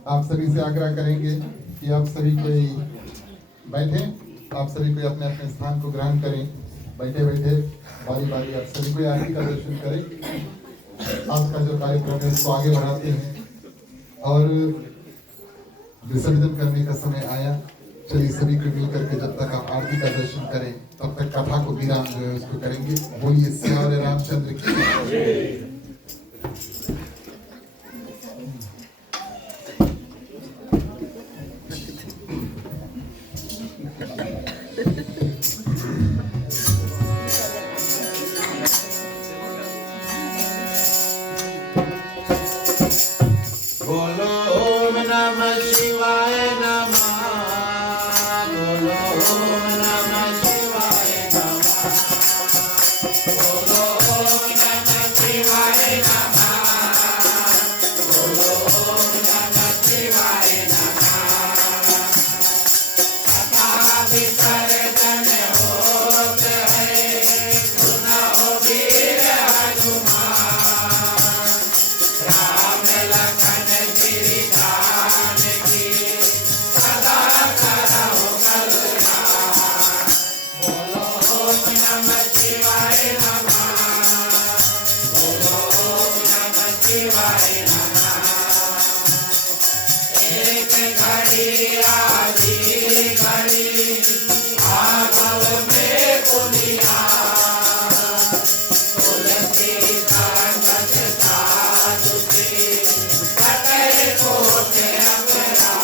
आप सभी से आग्रह करेंगे कि आप सभी कोई बैठे, आप सभी कोई अपने अपने स्थान को ग्रहण करें। बैठे बैठे बारी बारी आप सभी को आरती का दर्शन करें। आज का जो कार्यक्रम है उसको आगे बढ़ाते हैं और विसर्जन करने का समय आया। चलिए सभी को मिल करके जब तक आप आरती का दर्शन करें तब तक कथा को विराम जो है उसको करेंगे। बोलिए सियावर रामचंद्र की। बोलो ओम नमः शिवाय नमः। बोलो ओम नमः शिवाय नमः। बोलो ओम नमः शिवाय नमः। बोलो ओम नमः शिवाय नमः। कथा विसर्जन होत है, सुनो वीर हनुमान। राम लखन श्री जानकी सदा करहु कल्याण। बोलो ओम नमः शिवाय नमः। बोलो ओम नमः शिवाय नमः। एक घड़ी आधी घड़ी आगव में पुनिया। तुलसी संगत साधु की कटे कोटे अपरा।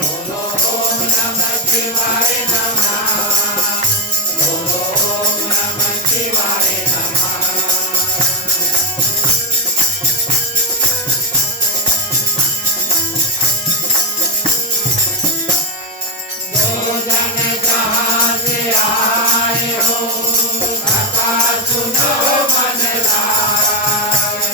बोलो ओम नमः शिवाय नमः। बोलो ओम नमः शिवाय नमः। दो जन जहाँ से आए हो, कथा सुनो मन लाए।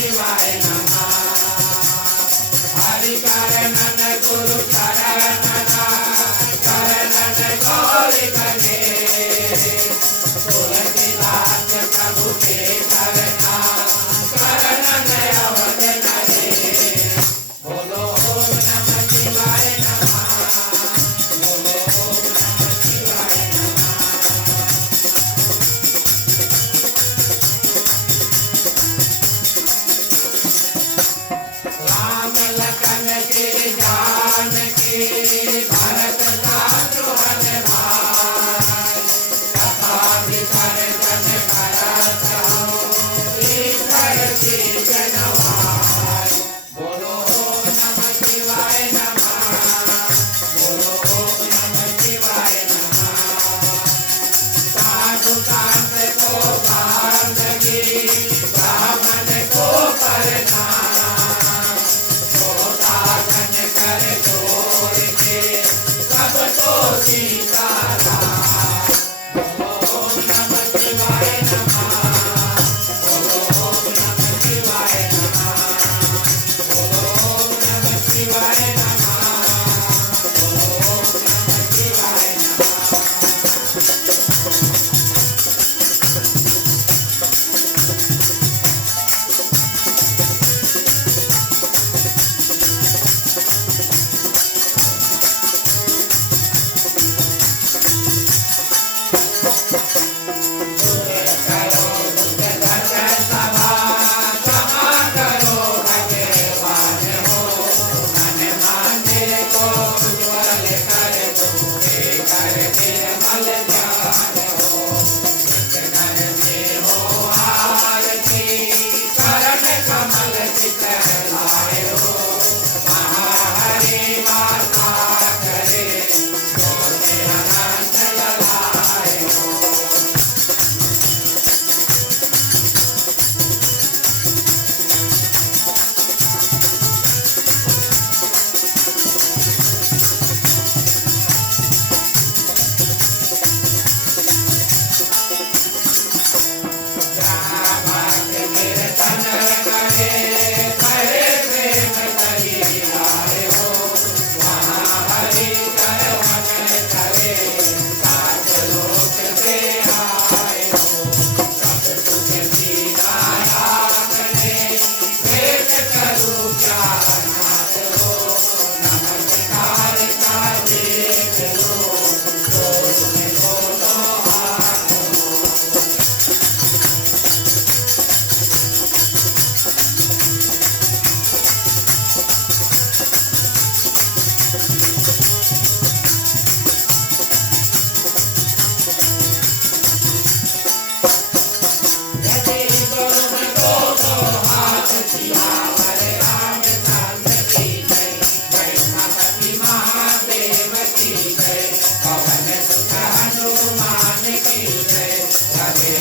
शिवाय नमः हरि चरणन गुरु चरणना चरणन गौरी गणेश तुलसीदास प्रभु के चरना चरणन अवध नरेश बोलो ओम नमः शिवाय नमः बोलो ओम नमः शिवाय नमः राम लखन के जानकी भरत शत्रुघ्न भाई कथा विसर्जन करत हो ईश्वर जी जनवाय बोलो ओम नमः शिवाय नमः बोलो ओम नमः शिवाय नमः साधु संत को बंदगी ब्राह्मण को प्रणाम साधन कर जोड़ के सबको सीताराम बोलो ओम नमः शिवाय नमः बोलो ओम नमः शिवाय नमः बोलो ओम नमः शिवाय नमः बोलो ओम नमः शिवाय नमः करो दुख दर्द सभा क्षमा करो भगवान हो मन मंदिर को उज्ज्वल कर दो कर निर्मल ध्यान हो नित घर में हो आरती चरण कमल चितलाए हो महाहरि वार्ता करे ज्योति अनंत जलाए हो भक्त कीर्तन करे कहे प्रेम कही आए हो वहाँ हरि चरण करे सात लोक से आए हो सब कुछ दीना आपने भेंट करूँ क्या नाथ हो नमस्कार का देख लो दोनों हाथ हो यदि तुम दोनों हाथ सियावर राम चंद्र की जय जय माता महादेव की जय पवन सुत हनुमान की जय रवे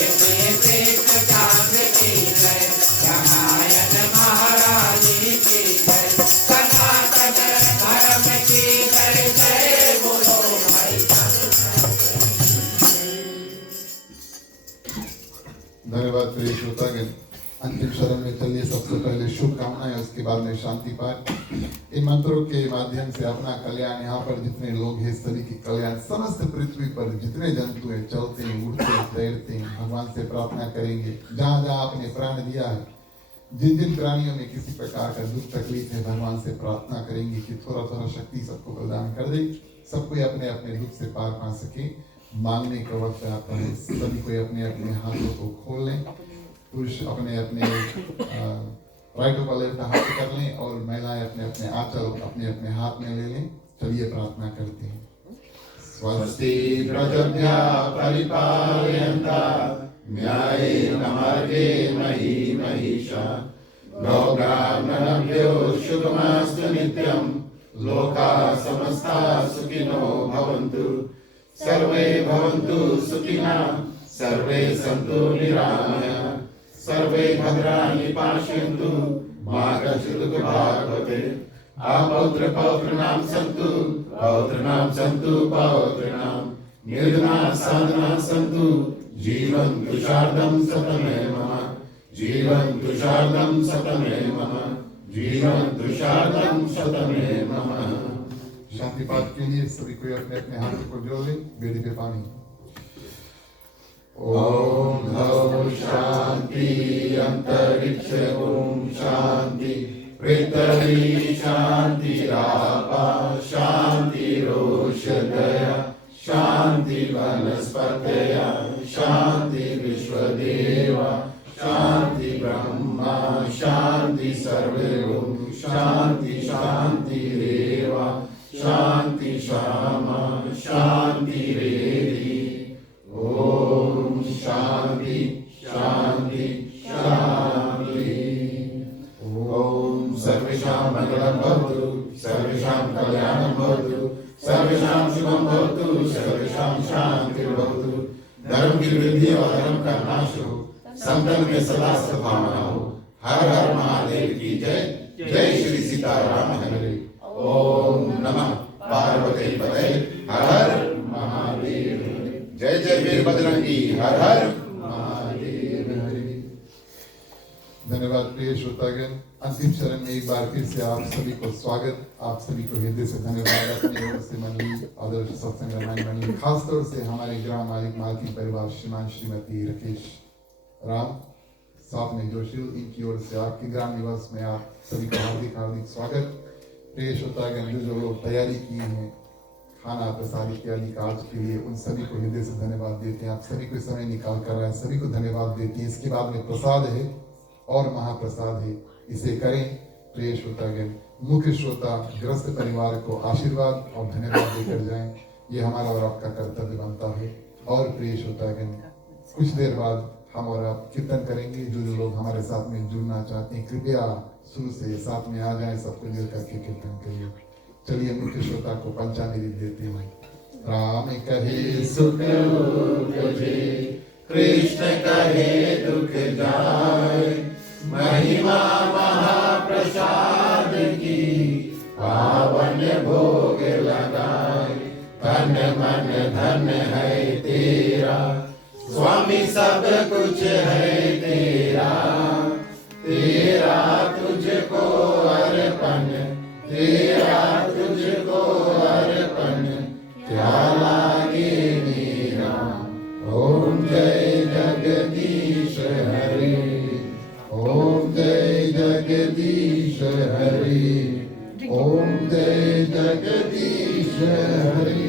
देव चांद की जय रामायण महारानी की जय सनातन धर्म की जय जय बोलो भाई धन्यवाद प्रिय श्रोतागण। अंतिम शरण में चलिए। सबसे पहले शुभकामनाएं, उसके बाद में शांति पाठ। इन मंत्रों के माध्यम से अपना कल्याण, यहाँ पर जितने लोग हैं सभी की कल्याण, समस्त पृथ्वी पर जितने जंतु हैं चलते हैं उड़ते हैं तैरते हैं, भगवान से प्रार्थना करेंगे। जहाँ जहाँ आपने प्राण दिया है, जिन जिन प्राणियों में किसी प्रकार का दुख तकलीफ है, भगवान से प्रार्थना करेंगे कि थोड़ा थोड़ा शक्ति सबको प्रदान कर दे, सब कोई अपने अपने दुख से पार पा सके। मांगने का वक्त आता है, सभी कोई अपने अपने हाथों को खोल लें। पुरुष अपने अपने राइट ऊपर लेफ्ट हाथ कर लें और महिलाएं अपने अपने आंचल अपने अपने हाथ में ले लें। चलिए प्रार्थना करते हैं। स्वस्ति प्रजभ्यः परिपालयन्तः न्यायेन मार्गेण मही महिषा गौब्राह्मणभ्यो शुभमस्तु नित्यं लोकाः समस्ताः सुखिनो भवन्तु सर्वे भवन्तु सुखिनः सर्वे सन्तु निरामयाः सर्वे भद्राणि पश्यन्तु मा कश्चित् दुःखभाग् भवेत् अपौत्रपौत्राणां सन्तु पौत्राणां सन्तु पौत्राणां निर्धनाः साधनाः सन्तु जीवन्तु शार्दं शतमेव मम जीवन्तु शारदं शतमे मम जीवन्तु शारदं शतमे मम। शांति पाठ के लिए सभी कोई अपने अपने हाथों को जोड़ ले, वेदी पे पानी। ओम धौ शांति अंतरिक्ष ओम शांति पृथ्वी शांति रापा शांति रोषधया शांति वनस्पतया शांति विश्वदेवा शांति ब्रह्मा शांति सर्वे ओम शांति शांति रेवा शांति श्यामा शांति रेदी। ओम शांति शांति शांति। ओम सर्वेषां मंगलं भवतु सर्वेषां कल्याणं भवतु सर्वेषां शुभं भवतु सर्वेषां शान्तिर्भवतु। धर्म की वृद्धि और धर्म का नाश हो, संतन में सदा सद्भावना हो। हर हर महादेव की जय। जय श्री सीताराम हरे। ओम नमः पार्वती पते हर हर महादेव। जय जय वीर बजरंगी हर हर महादेव। धन्यवाद प्रिय श्रोतागण। अंतिम चरण में एक बार फिर से आप सभी को स्वागत, आप सभी को हृदय से धन्यवाद। अपनी ओर से मंडली आदर्श सत्संग रामायण मंडली, खासतौर से हमारे ग्राम मालिक मालकी परिवार श्रीमान श्रीमती राकेश राम साथ में जोशी, इनकी ओर से आपके ग्राम निवास में आप सभी का हार्दिक हार्दिक स्वागत। प्रिय श्रोतागण, जो लोग तैयारी की है खाना प्रसाद इत्यादि कार्य के लिए, उन सभी को हृदय से धन्यवाद देते हैं। आप सभी को समय निकाल कर रहे हैं, सभी को धन्यवाद देते हैं। इसके बाद में प्रसाद है और महाप्रसाद है, इसे करें। प्रिय श्रोतागण, मुख्य श्रोता ग्रस्त परिवार को आशीर्वाद और धन्यवाद देकर जाएं, ये हमारा और आपका कर्तव्य बनता है। और प्रिय श्रोतागण, कुछ देर बाद हम और आप कीर्तन करेंगे। जो लोग हमारे साथ में जुड़ना चाहते हैं, कृपया शुरू से साथ में आ जाएं, सबको मिल करके कीर्तन करिए। चलिए मुख्य श्रोता को पंचामृत देते हैं। राम कहे सुख जे कृष्ण कहे दुख जाय, महिमा महाप्रसाद की पावन भोग लगाए। तन मन धन है तेरा स्वामी सब कुछ है तेरा, तेरा तुझको अर्पण तेरा तुझको अर्पण क्या लागे मेरा। ओम जय जगदीश हरे ओम जय जगदीश हरे ओम जय जगदीश हरे।